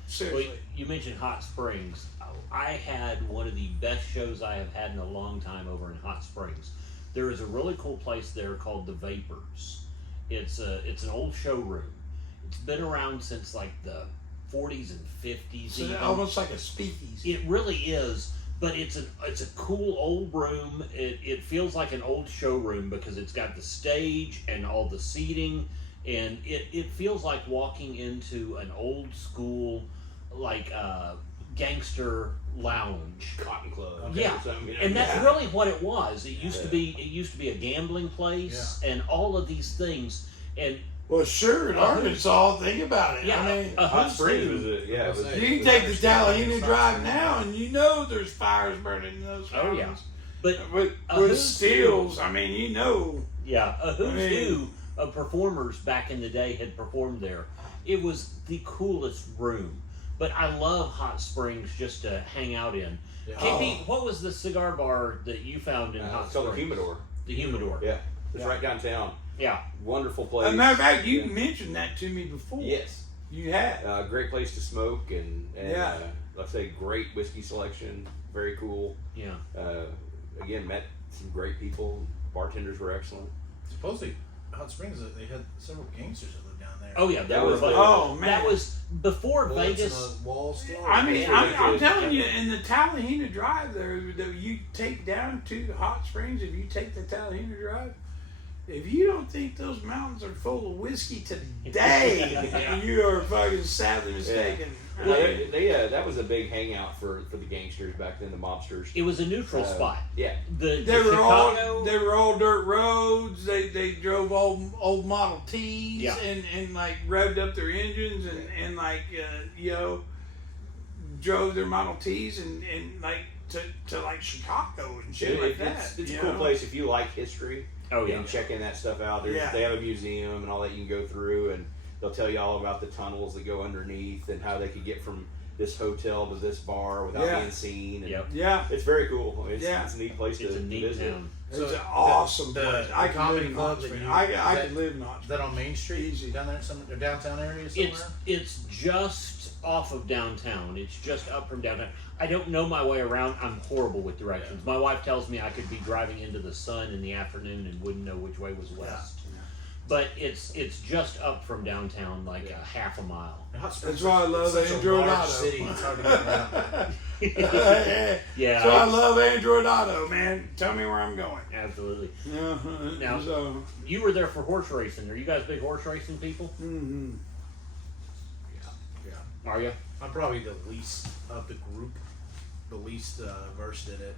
Seriously. Well, you mentioned Hot Springs. I had one of the best shows I have had in a long time over in Hot Springs. There is a really cool place there called the Vapors. It's an old showroom. It's been around since like the 40s and 50s. So almost like a speakeasy. It really is. But it's a cool old room. It feels like an old showroom because it's got the stage and all the seating, and it feels like walking into an old school gangster lounge. Cotton Club. Okay, yeah, and that's really what it was. It used to be a gambling place, and all of these things. And well, sure, in Arkansas, think about it. Yeah, I mean, Hot Springs was it? Yeah, you can take the Tallahassee Drive now, and there's fires burning in those fountains. Oh yeah, but with stills, Yeah, a who's who of performers back in the day had performed there. It was the coolest room. But I love Hot Springs just to hang out in. Yeah. KP, what was the cigar bar that you found in Hot it's Springs? called the Humidor. The Humidor. Yeah, it's right downtown. Yeah. Wonderful place. As a matter of fact, you mentioned that to me before. Yes. You had. Great place to smoke and let's say great whiskey selection. Very cool. Yeah. Again, met some great people. Bartenders were excellent. Supposedly, Hot Springs, they had several gangsters that lived down there. Oh yeah, That was man. That was before Bullets Vegas. in the wall still. I'm telling you, in the Tallahassee Drive there, that you take down to Hot Springs, if you take the Tallahassee Drive, if you don't think those mountains are full of whiskey today, you are fucking sadly mistaken. Well, that was a big hangout for the gangsters back then, the mobsters. It was a neutral spot. Yeah. They were all dirt roads. They drove old Model Ts and like revved up their engines and drove their Model Ts and like to like Chicago and shit like that. It's a cool place if you like history. Oh yeah. And checking that stuff out. They have a museum and all that you can go through, and they'll tell you all about the tunnels that go underneath and how they could get from this hotel to this bar without being seen. And it's very cool. It's a neat place to visit. Town. It's an awesome place. I could live in Hot Club Springs. that I could live in Hot Is that on Main Street? Easy. Down there, or downtown area somewhere? It's just off of downtown. It's just up from downtown. I don't know my way around. I'm horrible with directions. My wife tells me I could be driving into the sun in the afternoon and wouldn't know which way was west. but it's just up from downtown like a half a mile. That's why I love Such a Android large Auto. city, it's hard to get around. Yeah, So I love Android Auto, man. Tell me where I'm going. absolutely. Now, so, You were there for horse racing. Are you guys big horse racing people? mm-hmm. Yeah. Are you? I'm probably the least of the group, the least versed in it.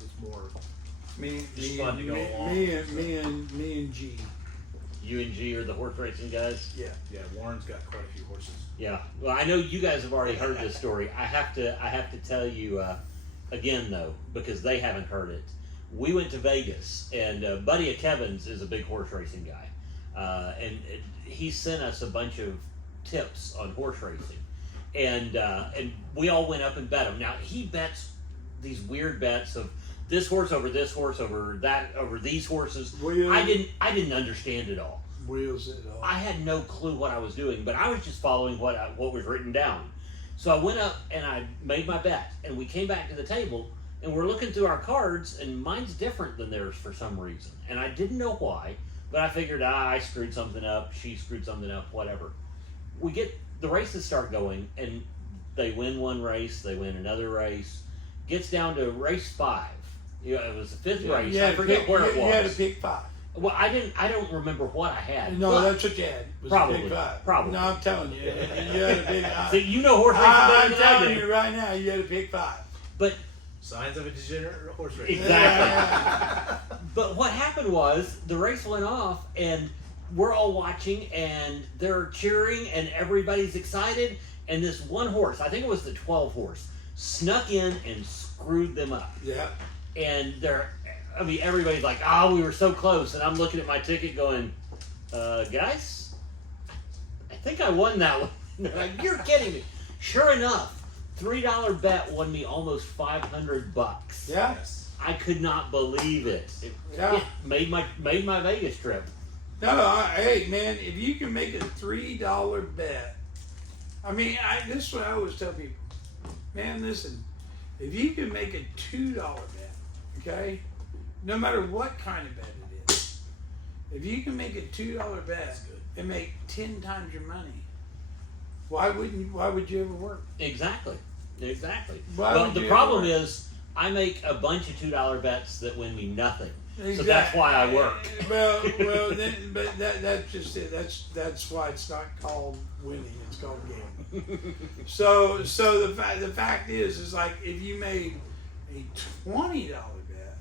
It's more Just fun to go along. Me and G. You and G are the horse racing guys. Yeah. Yeah, Warren's got quite a few horses. Yeah. Well, I know you guys have already heard this story. I have to tell you again though, because they haven't heard it. We went to Vegas, and a buddy of Kevin's is a big horse racing guy, and he sent us a bunch of tips on horse racing, and we all went up and bet him. Now he bets these weird bets of this horse over that over these horses. Wheels. I didn't understand it all. Wheels it all. I had no clue what I was doing, but I was just following what was written down. So I went up and I made my bet, and we came back to the table, and we're looking through our cards, and mine's different than theirs for some reason, and I didn't know why, but I figured I screwed something up, she screwed something up, whatever. The races start going, and they win one race, they win another race, gets down to race 5. It was the 5th race. I forget where it was. You had to pick 5. Well, I don't remember what I had. No, but that's what you had. Was Probably, a pick 5. probably. No, I'm telling you, you had a pick. See, you know horse racing I'm better than I telling do. you right now, you had to pick 5. But Signs of a degenerate horse race. exactly. But what happened was the race went off, and we're all watching, and they're cheering, and everybody's excited. And this one horse, I think it was the 12 horse, snuck in and screwed them up. Yeah. And everybody's like, we were so close. And I'm looking at my ticket going, guys, I think I won that one. They're like, you're kidding me. Sure enough, $3 bet won me almost $500. Yeah. Yes. I could not believe it. It made my Vegas trip. No, hey man, if you can make a $3 bet, this is what I always tell people. Man, listen, if you can make a $2 bet, okay, no matter what kind of bet it is, if you can make a $2 bet and make 10 times your money, why would you ever work? Exactly. Why Well, would the you problem ever work? is I make a bunch of $2 bets that win me nothing. Exactly. So that's why I work. Well, then, but that's just it. That's why it's not called winning. It's called gambling. So the fact is like if you made a $20 bet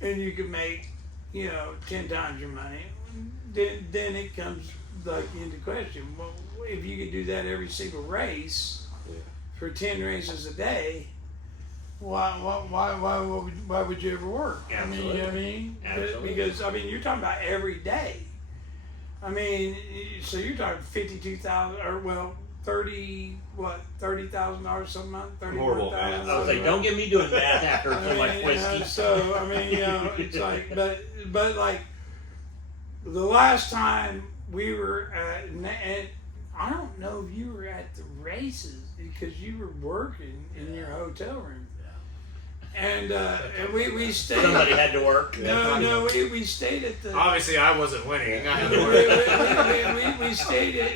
and you could make 10 times your money, then it comes like into question. Well, if you could do that every single race for 10 races a day. Why would you ever work? Absolutely. I mean, you know what I mean? Absolutely. Because you're talking about every day. So you're talking $52,000 or $30,000 some month, Horrible. I was like, don't get me doing math after too much whiskey. It's like, but like the last time we were at, and I don't know if you were at the races because you were working in your hotel room. And we stayed. Somebody had to work. No, we stayed at the. Obviously, I wasn't winning. I had to work.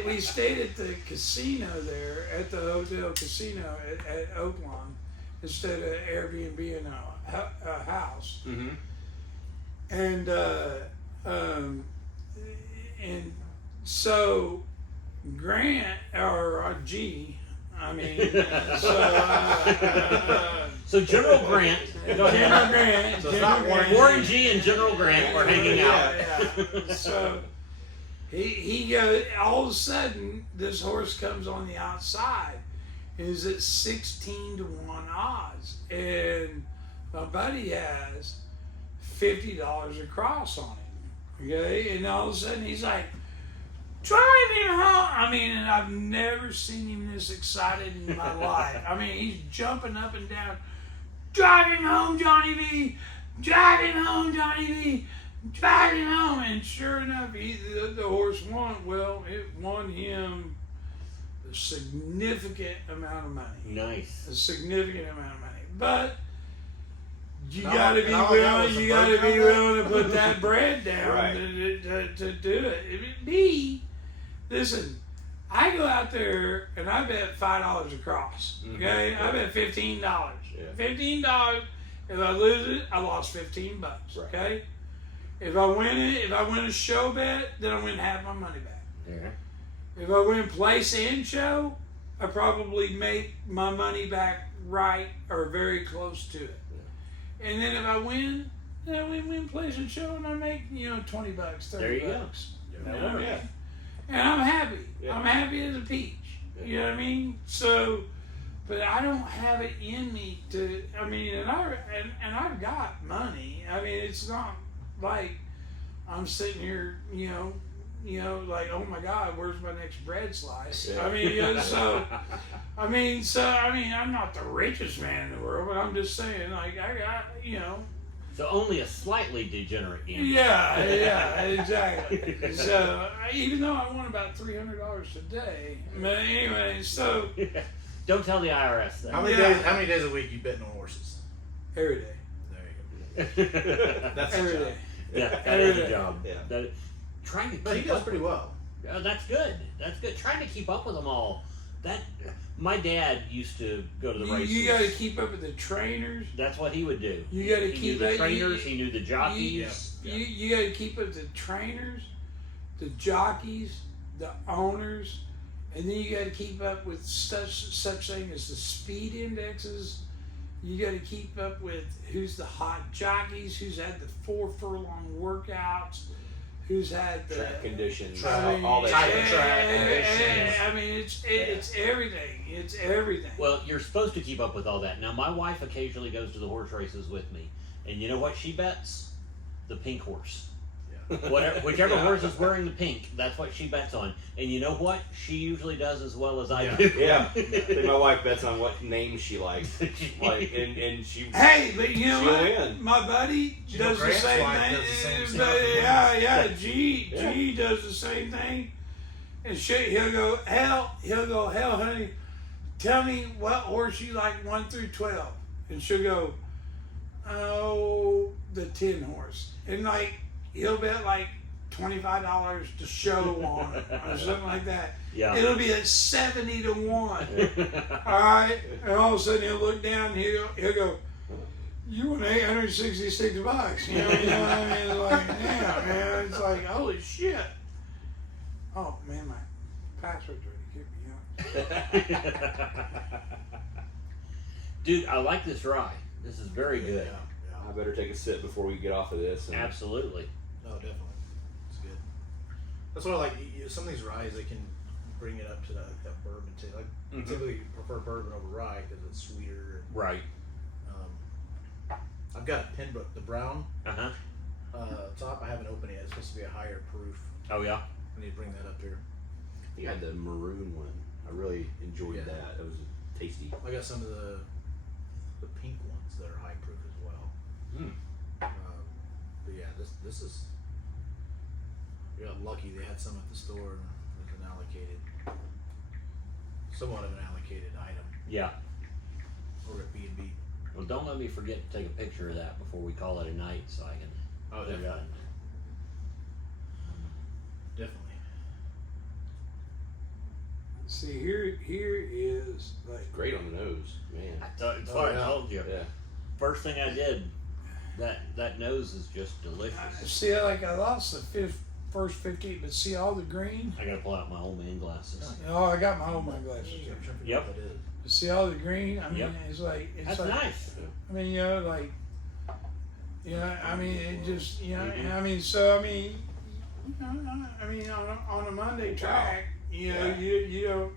we stayed at the casino there, at the hotel casino at Oaklawn, instead of Airbnb in a house. Mm-hmm. And so Grant or G. So General Grant, go ahead. General Grant. So it's not Warren G and General Grant were hanging out. Yeah. So he goes. All of a sudden, this horse comes on the outside. Is at 16-1 odds, and my buddy has $50 across on him. Okay, and all of a sudden he's like, driving home. And I've never seen him this excited in my life. He's jumping up and down. Driving home, Johnny V. Driving home, Johnny V. Driving home. And sure enough, the horse won. Well, it won him a significant amount of money. Nice. A significant amount of money. But you No, gotta be and all I got willing. was a You gotta bird be number. willing to put that bread down Right. to do it. Me, listen. I go out there and I bet $5 across. Okay, I bet $15. Yeah. $15. If I lose it, I lost $15. Right. Okay. If I win it, if I win a show bet, then I win half my money back. Yeah. If I win place and show, I probably make my money back right or very close to it. And then if I win, then I win place and show, and I make $20, $30. There you go. You That know what I works. mean? And I'm happy. Yeah. I'm happy as a peach. You know what I mean? So, but I don't have it in me to. I mean, and I've got money. I mean, it's not like I'm sitting here, like, oh my God, where's my next bread slice? Yeah. I mean, I'm not the richest man in the world, but I'm just saying, like, I got, So only a slightly degenerate gambler. yeah, exactly. So even though I won about $300 today, but anyway, so Don't tell the IRS that. How many days a week you betting on horses? every day, There you go. That's every the job. day. Yeah, that Every is a day. job. Yeah. That, trying to But he keep does up pretty with- well. That's good. That's good. Trying to keep up with them all. That my dad used to go to the races. You got to keep up with the trainers. That's what he would do. You got to He knew keep the up. trainers. He knew the jockeys. You got to keep up with the trainers, the jockeys, the owners, and then you got to keep up with such thing as the speed indexes. You got to keep up with who's the hot jockeys, who's had the 4 furlong workouts, who's had the Track conditions, I mean, all that type stuff. of track conditions. I mean, it's everything. It's everything. Well, you're supposed to keep up with all that. Now, my wife occasionally goes to the horse races with me, and you know what she bets? The pink horse. Whichever Yeah. horse is wearing the pink, that's what she bets on. And you know what? She usually does as well as I Yeah. do. Yeah, I think my wife bets on what name she likes, and she. Hey, but you know She'll what? win. My buddy You know, does the Grant's same wife thing. does the same But stuff. yeah, G does the same thing. And he'll go, hell, honey, tell me what horse you like 1 through 12. And she'll go, oh, the 10 horse. And like, he'll bet like $25 to show on it or something like that. Yeah. It'll be at 70 to 1. All right, and all of a sudden he'll look down. He'll go, "You won $866." You know what I mean? It's like, yeah, man. It's like, holy shit. Oh man, my password's ready. Kick me out. Dude, I like this rye. This is very good. I better take a sip before we get off of this. And Absolutely. No, definitely. It's good. That's what I like. Some of these ryes, they can bring it up to that bourbon taste. I typically prefer bourbon over rye because it's sweeter. Right. I've got Pembroke, the brown Uh-huh. top. I haven't opened it yet. It's supposed to be a higher proof. Oh, yeah? I need to bring that up here. you had the maroon one. I really enjoyed Yeah. that. It was tasty. I got some of the pink ones that are high proof as well. But yeah, this is. We got lucky. They had some at the store and it was an allocated, somewhat of an allocated item. Yeah. Or at B&B. Well, don't let me forget to take a picture of that before we call it a night so I can Oh, put it on. Definitely. See, here is like Great on the nose, man. It's what I told you. Yeah. First thing I did, that nose is just delicious. see, I lost the first 15, but see all the green. I gotta pull out my old man glasses. Oh, I got my old man glasses. I'm trying to figure Yep. out what that is. See all the green? I mean, Yep. it's like That's nice. I mean, I mean, it just, Mhm. I mean, so I mean, I mean, on a Monday track, you don't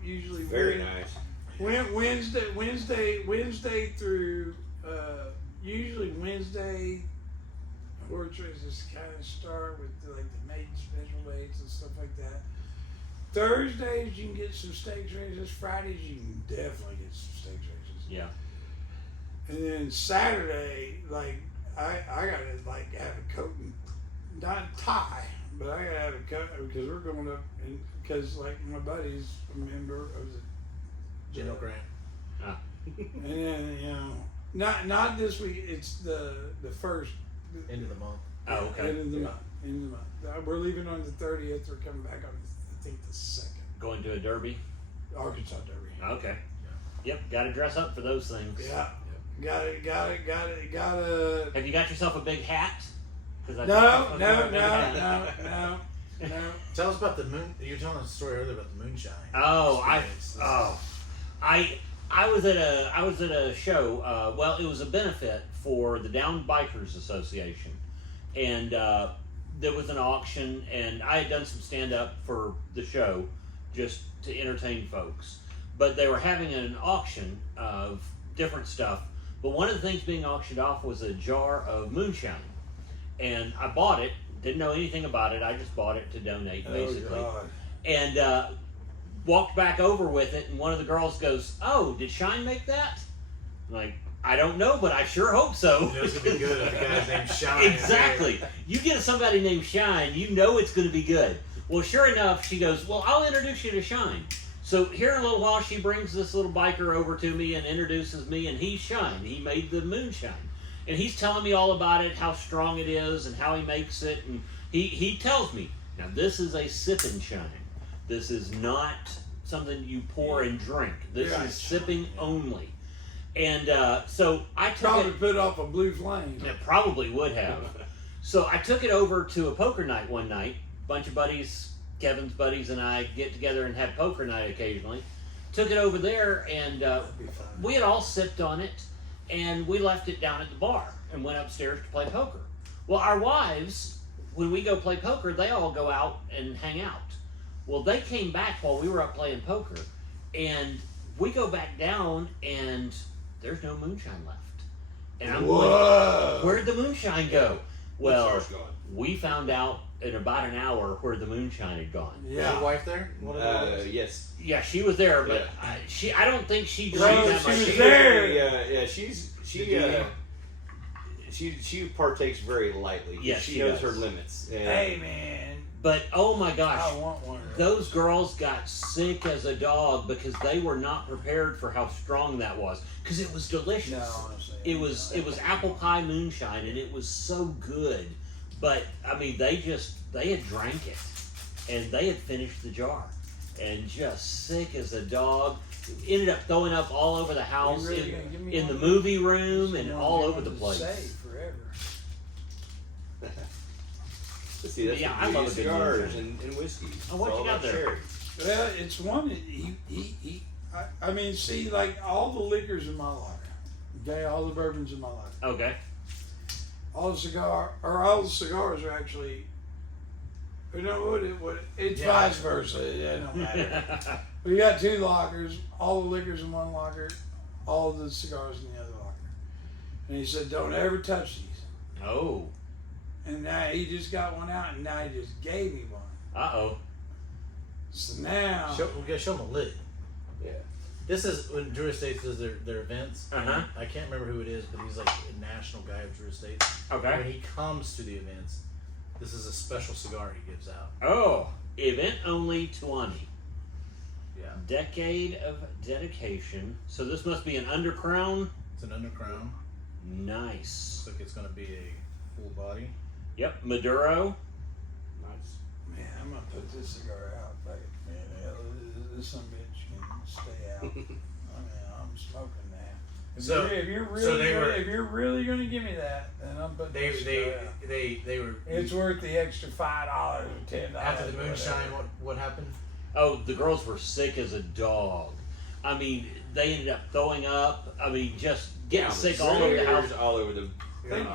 usually Very nice. Wednesday through usually Wednesday horse races kind of start with like the maiden special weights and stuff like that. Thursdays you can get some stakes races. Fridays you can definitely get some stakes races. Yeah. And then Saturday, like I gotta like have a coat and not tie, but I gotta have a coat because we're going up and because like my buddy's a member of the General Grant. and then Not this week. It's the first. End of the month. Oh, okay. End of the month. We're leaving on the 30th. We're coming back on, I think, the 2nd. Going to a derby? Arkansas Derby. Okay. Yep, got to dress up for those things. Yeah. Got it. Have you got yourself a big hat? 'Cause I No. Tell us about the moon. You were telling us a story earlier about the moonshine. I was at a show. Well, it was a benefit for the Downed Bikers Association, and there was an auction, and I had done some stand up for the show just to entertain folks. But they were having an auction of different stuff. But one of the things being auctioned off was a jar of moonshine, and I bought it. Didn't know anything about it. I just bought it to donate, basically. Oh, God. And walked back over with it, and one of the girls goes, "Oh, did Shine make that?" I'm like, I don't know, but I sure hope so. It's gonna be good if a guy's named Shine. Exactly. You get somebody named Shine, you know it's going to be good. Well, sure enough, she goes, "Well, I'll introduce you to Shine." So here in a little while, she brings this little biker over to me and introduces me, and he's Shine. He made the moonshine. And he's telling me all about it, how strong it is, and how he makes it. And he tells me, now this is a sipping shine. This is not something you pour and drink. This is sipping only. And so I took Probably it. put off a blue flame. It probably would have. So I took it over to a poker night one night. Bunch of buddies, Kevin's buddies and I get together and have poker night occasionally. Took it over there, and we had all sipped on it, and we left it down at the bar and went upstairs to play poker. Well, our wives, when we go play poker, they all go out and hang out. Well, they came back while we were up playing poker, and we go back down, and there's no moonshine left. And I'm going, where'd the moonshine go? Well, we found out in about an hour where the moonshine had gone. Was your wife there? Yes. Yeah, she was there, but I don't think she drank No, that she much. was there. She partakes very lightly. Yes, she she knows does. her limits. And Hey, man. But oh my gosh, I want one of those girls got sick as a dog because they were not prepared for how strong that was. Because it was delicious. No, honestly. It was apple pie moonshine, and it was so good. But I mean, they had drank it, and they had finished the jar, and just sick as a dog. Ended up throwing up all over the house, really gonna give me in the one? movie room, and You all know, over the place. Save forever. see, that's Yeah, the I beauty love of a good cigars moonshine. and whiskey. Oh, what It's you all got about there? sharing. Well, it's one that I mean, see, like all the liquors in my life, okay, all the bourbons in my life, Okay. all the cigars are actually, you know what it's vice versa. It don't matter. We got two lockers, all the liquors in one locker, all the cigars in the other locker. And he said, "Don't ever touch these." Oh. And now he just got one out, and now he just gave me one. Uh-oh. So now, We gotta show them a lid. Yeah. This is when Drew Estates does their events. Uh-huh. I can't remember who it is, but he's like a national guy of Drew Estates. Okay. When he comes to the events, this is a special cigar he gives out. Oh. Event only 20. Yeah. Decade of dedication. So this must be an undercrown. It's an undercrown. Nice. Looks like it's gonna be a full body. Yep. Maduro. Nice. man, I'm gonna put this cigar out. Like, man, this son of a bitch can stay out. I mean, I'm smoking that. So- if you're really so they gonna, were- if you're really gonna give me that, then I'm putting this cigar out. They were It's worth the extra $5 or $10 after the moonshine. What happened? Oh, the girls were sick as a dog. I mean, they ended up throwing up. I mean, just getting sick all over the house. All over the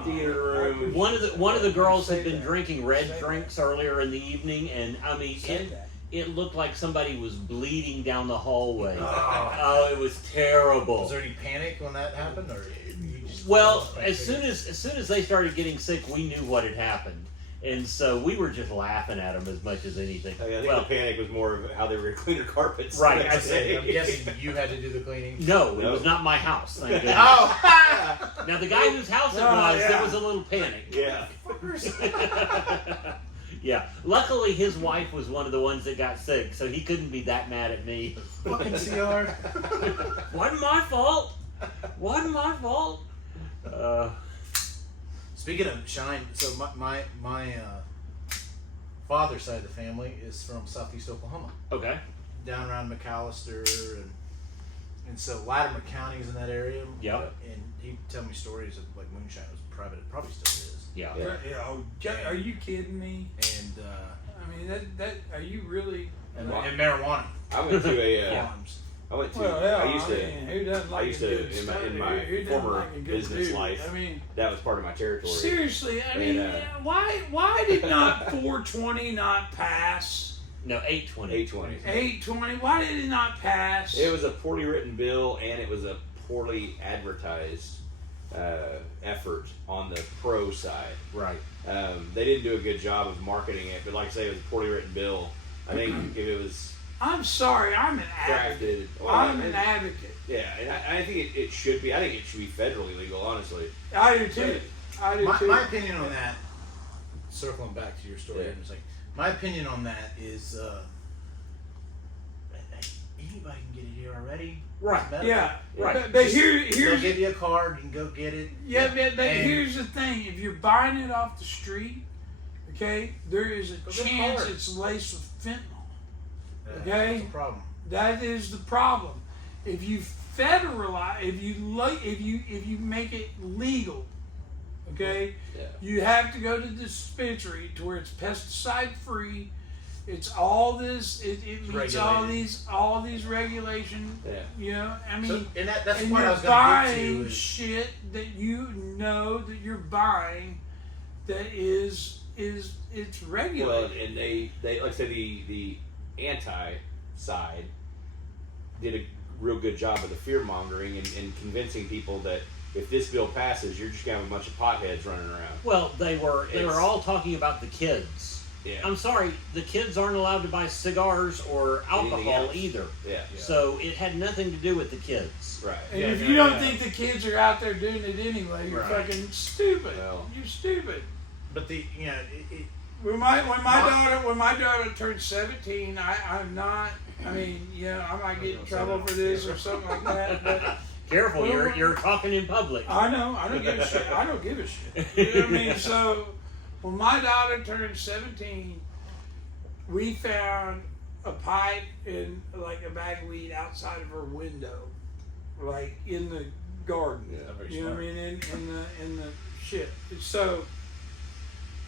theater room. One of the girls had been Say that. drinking red Say drinks that. earlier in the evening, and I mean, Say that. it looked like somebody was bleeding down the hallway. Oh. Oh, it was terrible. Was there any panic when that happened, or you just Well, as soon as they started getting sick, we knew what had happened, and so we were just laughing at them as much as anything. I think Well, the panic was more of how they were going to clean their carpets. Right, the next I day. I'm guessing you had to do the cleaning. no, it No. was not my house. Thank goodness. Oh, Now the guy whose house it was, there was a little panic. Yeah. Yeah. Luckily, his wife was one of the ones that got sick, so he couldn't be that mad at me. fucking CR. Wasn't my fault. Wasn't my fault. Speaking of shine, so my father's side of the family is from Southeast Oklahoma, Okay. down around McAllister, and so Latimer County's in that area. Yeah. And he'd tell me stories of like moonshine was private. It probably still is. Yeah. Are you kidding me? And I mean, that are you really? and marijuana I went to a. farms. I went to. Well, yeah, I used to. mean, who doesn't like I used a to good in my, stuff? in my Who doesn't former like a good business dude? life. I mean, that was part of my territory. seriously, I mean, And, why did not 420 not pass? No, 820. 820. 820, why did it not pass? It was a poorly written bill, and it was a poorly advertised effort on the pro side. Right. They didn't do a good job of marketing it, but like I say, it was a poorly written bill. I think if it was I'm sorry, I'm an advocate. crafted, I'm an advocate. yeah, and I think it should be. I think it should be federally legal, honestly. I do too. I do too. My opinion on that, circling back to your story, Yeah. it's like my opinion on that is anybody can get it here already. Right. It's medical. Yeah, Right. But They'll here's give you a card, you can go get it. yeah, but And- here's the thing: if you're buying it off the street, okay, there is a Go get chance cards. it's laced with fentanyl. Okay. That's the problem. That is the problem. If you federalize, if you make it legal, okay, Yeah. you have to go to the dispensary to where it's pesticide free. It's all this. It meets all these regulations. Yeah. You know, I mean, So, and that's and what I you're was going to get buying to. Is, shit that you know that you're buying that is it's Well, regulated. and they like I said, the anti side did a real good job of the fear mongering and convincing people that if this bill passes, you're just gonna have a bunch of potheads running around. Well, they were It's- all talking about the kids. Yeah. I'm sorry, the kids aren't allowed to buy cigars or Anything alcohol else. either. Yeah. So it had nothing to do with the kids. Right. And Yeah, if yeah, you don't yeah. think the kids are out there doing it anyway, you're Right. fucking stupid. Well. You're stupid. but When my daughter turned 17, I'm not. I mean, I might get in trouble for this or something like that. But Careful, Well, you're talking in public. I know. I don't give a shit. I don't give a shit. You know what I mean? So when my daughter turned 17, we found a pipe and like a bag of weed outside of her window, like in the garden. Yeah, very You know what I smart. mean? In the shit. So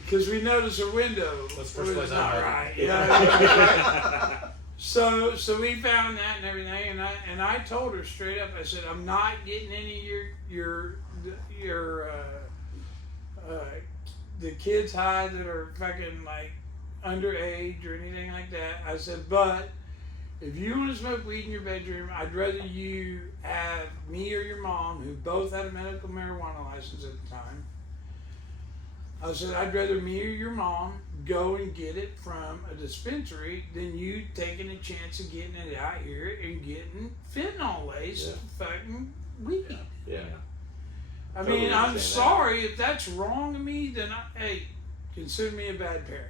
because we noticed her window That's the first was place I not heard. right. You know? So we found that and everything, and I told her straight up. I said, I'm not getting any of your the kids high that are fucking like underage or anything like that. I said, but if you want to smoke weed in your bedroom, I'd rather you have me or your mom, who both had a medical marijuana license at the time. I said, I'd rather me or your mom go and get it from a dispensary than you taking a chance of getting it out here and getting fentanyl laced fucking weed. Yeah. I Totally mean, I'm understand that. sorry if that's wrong of me, then hey, consider me a bad parent.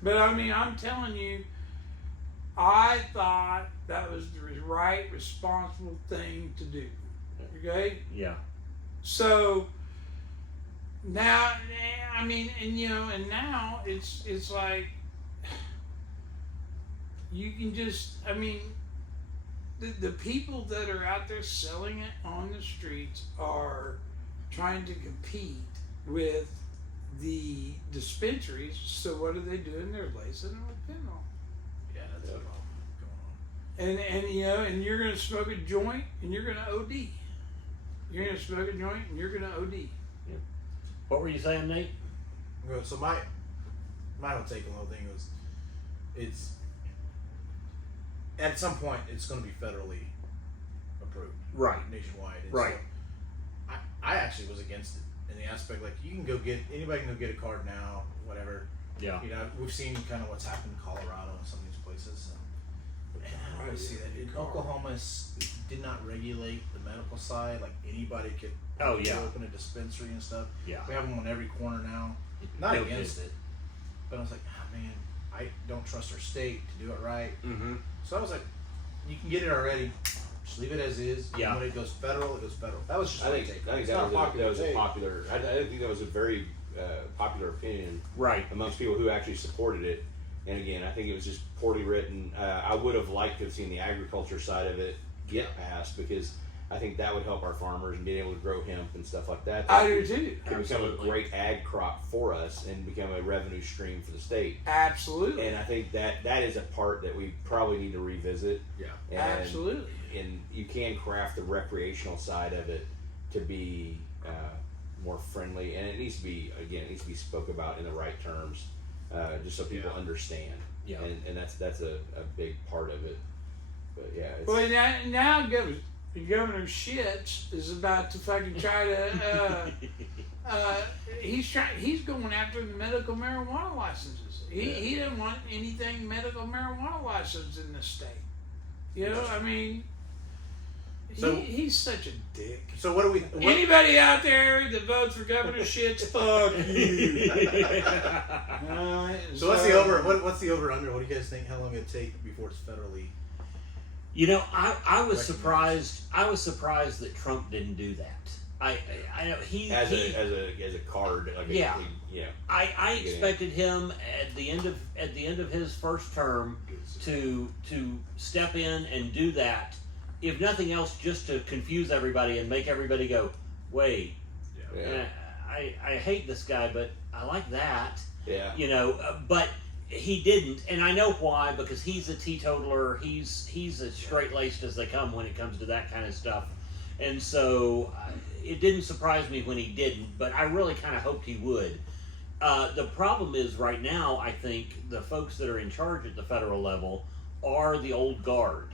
But I mean, I'm telling you, I thought that was the right, responsible thing to do. Okay? Yeah. So now, I mean, and now it's like you can just, I mean, the people that are out there selling it on the streets are trying to compete with the dispensaries. So what are they doing? They're lacing it with fentanyl. Yeah, that's the problem going on. And you're gonna smoke a joint and you're gonna OD. You're gonna smoke a joint and you're gonna OD. What were you saying, Nate? Well, so my whole take on the whole thing was, it's at some point it's going to be federally approved, Right. nationwide. And Right. So I actually was against it in the aspect like anybody can go get a card now, whatever. Yeah. You know, we've seen kind of what's happened in Colorado and some of these places, and I don't really see that. Oklahoma did not regulate the medical side. Like anybody could open a dispensary and stuff. Yeah. We have them on every corner now. Not No against it, but I was like, man, I don't trust our state to do it right. Mm-hmm. So I was like, you can get it already. Just leave it as is. Yeah. And when it goes federal, it goes federal. That was just I my think take. that It's not was a take. popular. I think that was a very popular opinion Right. amongst people who actually supported it. And again, I think it was just poorly written. I would have liked to have seen the agriculture side of it get passed, because I think that would help our farmers and being able to grow hemp and stuff like that. I do too. Could become a Absolutely. great ag crop for us and become a revenue stream for the state. Absolutely. And I think that is a part that we probably need to revisit. Yeah. And, Absolutely. And you can craft the recreational side of it to be more friendly, and it needs to be spoke about in the right terms, just so people understand. Yeah. And that's a big part of it. But yeah. It's, Well, now Governor Shits is about to fucking try to. He's going after the medical marijuana licenses. He didn't want anything medical marijuana license in this state. You know, I mean, he's such a dick. So what do we? Anybody out there that votes for Governor Shits, fuck you. So what's the over? What's the over under? What do you guys think? How long it take before it's federally? You know, I was surprised. I was surprised that Trump didn't do that. I know he as a card, like Yeah. yeah. I expected him at the end of his first term to step in and do that. If nothing else, just to confuse everybody and make everybody go, wait, Yeah. I hate this guy, but I like that. Yeah. You know, but he didn't, and I know why, because he's a teetotaler. He's as straight-laced as they come when it comes to that kind of stuff. And so it didn't surprise me when he didn't, but I really kind of hoped he would. The problem is right now, I think the folks that are in charge at the federal level are the old guard.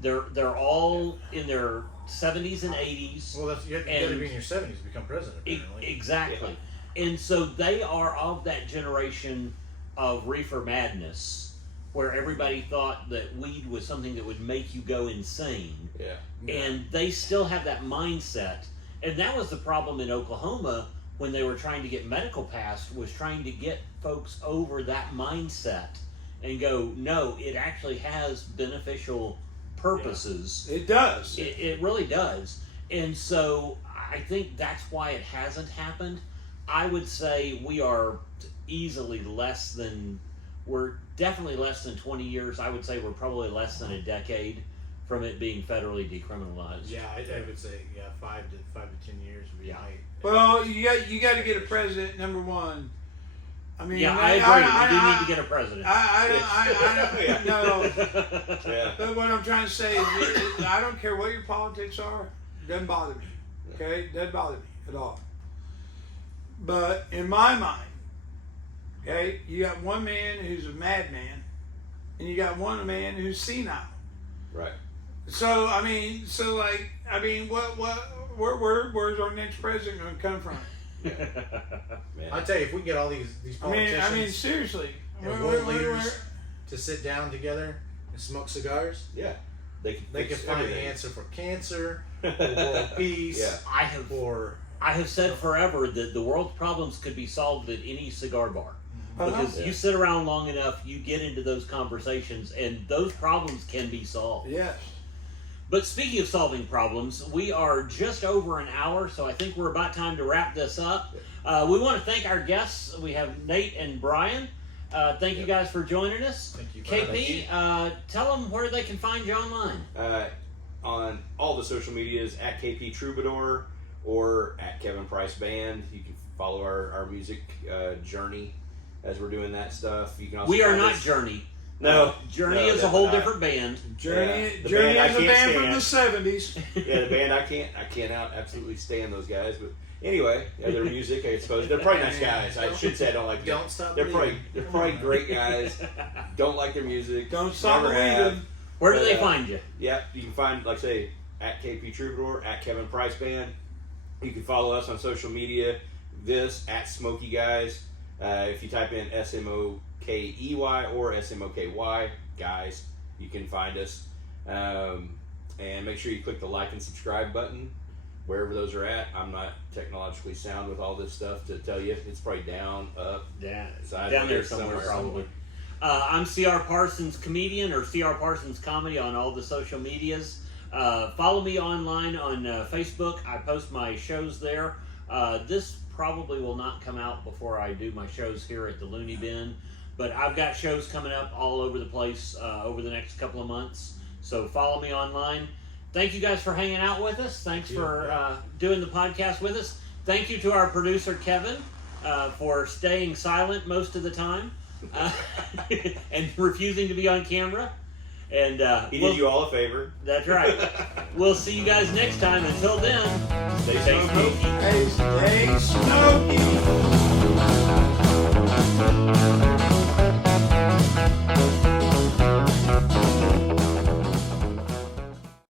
They're all in their 70s and 80s. Well, you got to be in your 70s to become president. Apparently. Exactly. And so they are of that generation of reefer madness, where everybody thought that weed was something that would make you go insane. Yeah. And they still have that mindset. And that was the problem in Oklahoma when they were trying to get medical passed, was trying to get folks over that mindset and go, no, it actually has beneficial purposes. It does. It really does. And so I think that's why it hasn't happened. I would say we are easily we're definitely less than 20 years. I would say we're probably less than a decade from it being federally decriminalized. Yeah, I would say 5 to 10 years would be right. Well, you got to get a president, number one. I mean, Yeah, I agree. We do need to get a president. I don't know. Yeah. But what I'm trying to say is, I don't care what your politics are. Doesn't bother me. Okay, doesn't bother me at all. But in my mind, okay, you got one man who's a madman, and you got one man who's senile. Right. So where's our next president going to come from? Man. I tell you, if we can get all these politicians I mean, seriously. and world leaders to sit down together and smoke cigars, Yeah. They they can find the answer for cancer, for world peace, Yeah. I have said forever that the world's problems could be solved at any cigar bar. Because you sit around long enough, you get into those conversations, and those problems can be solved. Yes. But speaking of solving problems, we are just over an hour, so I think we're about time to wrap this up. We want to thank our guests. We have Nate and Brian. Thank you guys for joining us. Thank you. KP, tell them where they can find you online. On all the social medias at KP Troubadour or at Kevin Price Band. You can follow our music journey as we're doing that stuff. You can also We are find not us- Journey. No, Journey no, is a whole definitely different band. Journey the Journey band I is a can't band from the stand. 70s. Yeah, the band I can't absolutely stand those guys, but anyway, their music, I suppose they're probably nice guys. I should say I don't like them. Don't stop. They're probably great guys. Don't like their music. Don't stop Never believing. have. Where do But, they find you? Yeah, you can find, like I say, at KP Troubadour, at Kevin Price Band. You can follow us on social media. This at Smokey Guys. If you type in SMOKEY or SMOKY guys, you can find us. And make sure you click the like and subscribe button wherever those are at. I'm not technologically sound with all this stuff to tell you. It's probably down, up, Down there somewhere probably. I'm CR Parsons Comedian or CR Parsons Comedy on all the social medias. Follow me online on Facebook. I post my shows there. This probably will not come out before I do my shows here at the Looney Bin, but I've got shows coming up all over the place over the next couple of months. So follow me online. Thank you guys for hanging out with us. Thanks for doing the podcast with us. Thank you to our producer, Kevin, for staying silent most of the time and refusing to be on camera. And He did you all a favor. That's right. We'll see you guys next time. Until then, Stay stay smoky. smoky. Hey, stay smoky.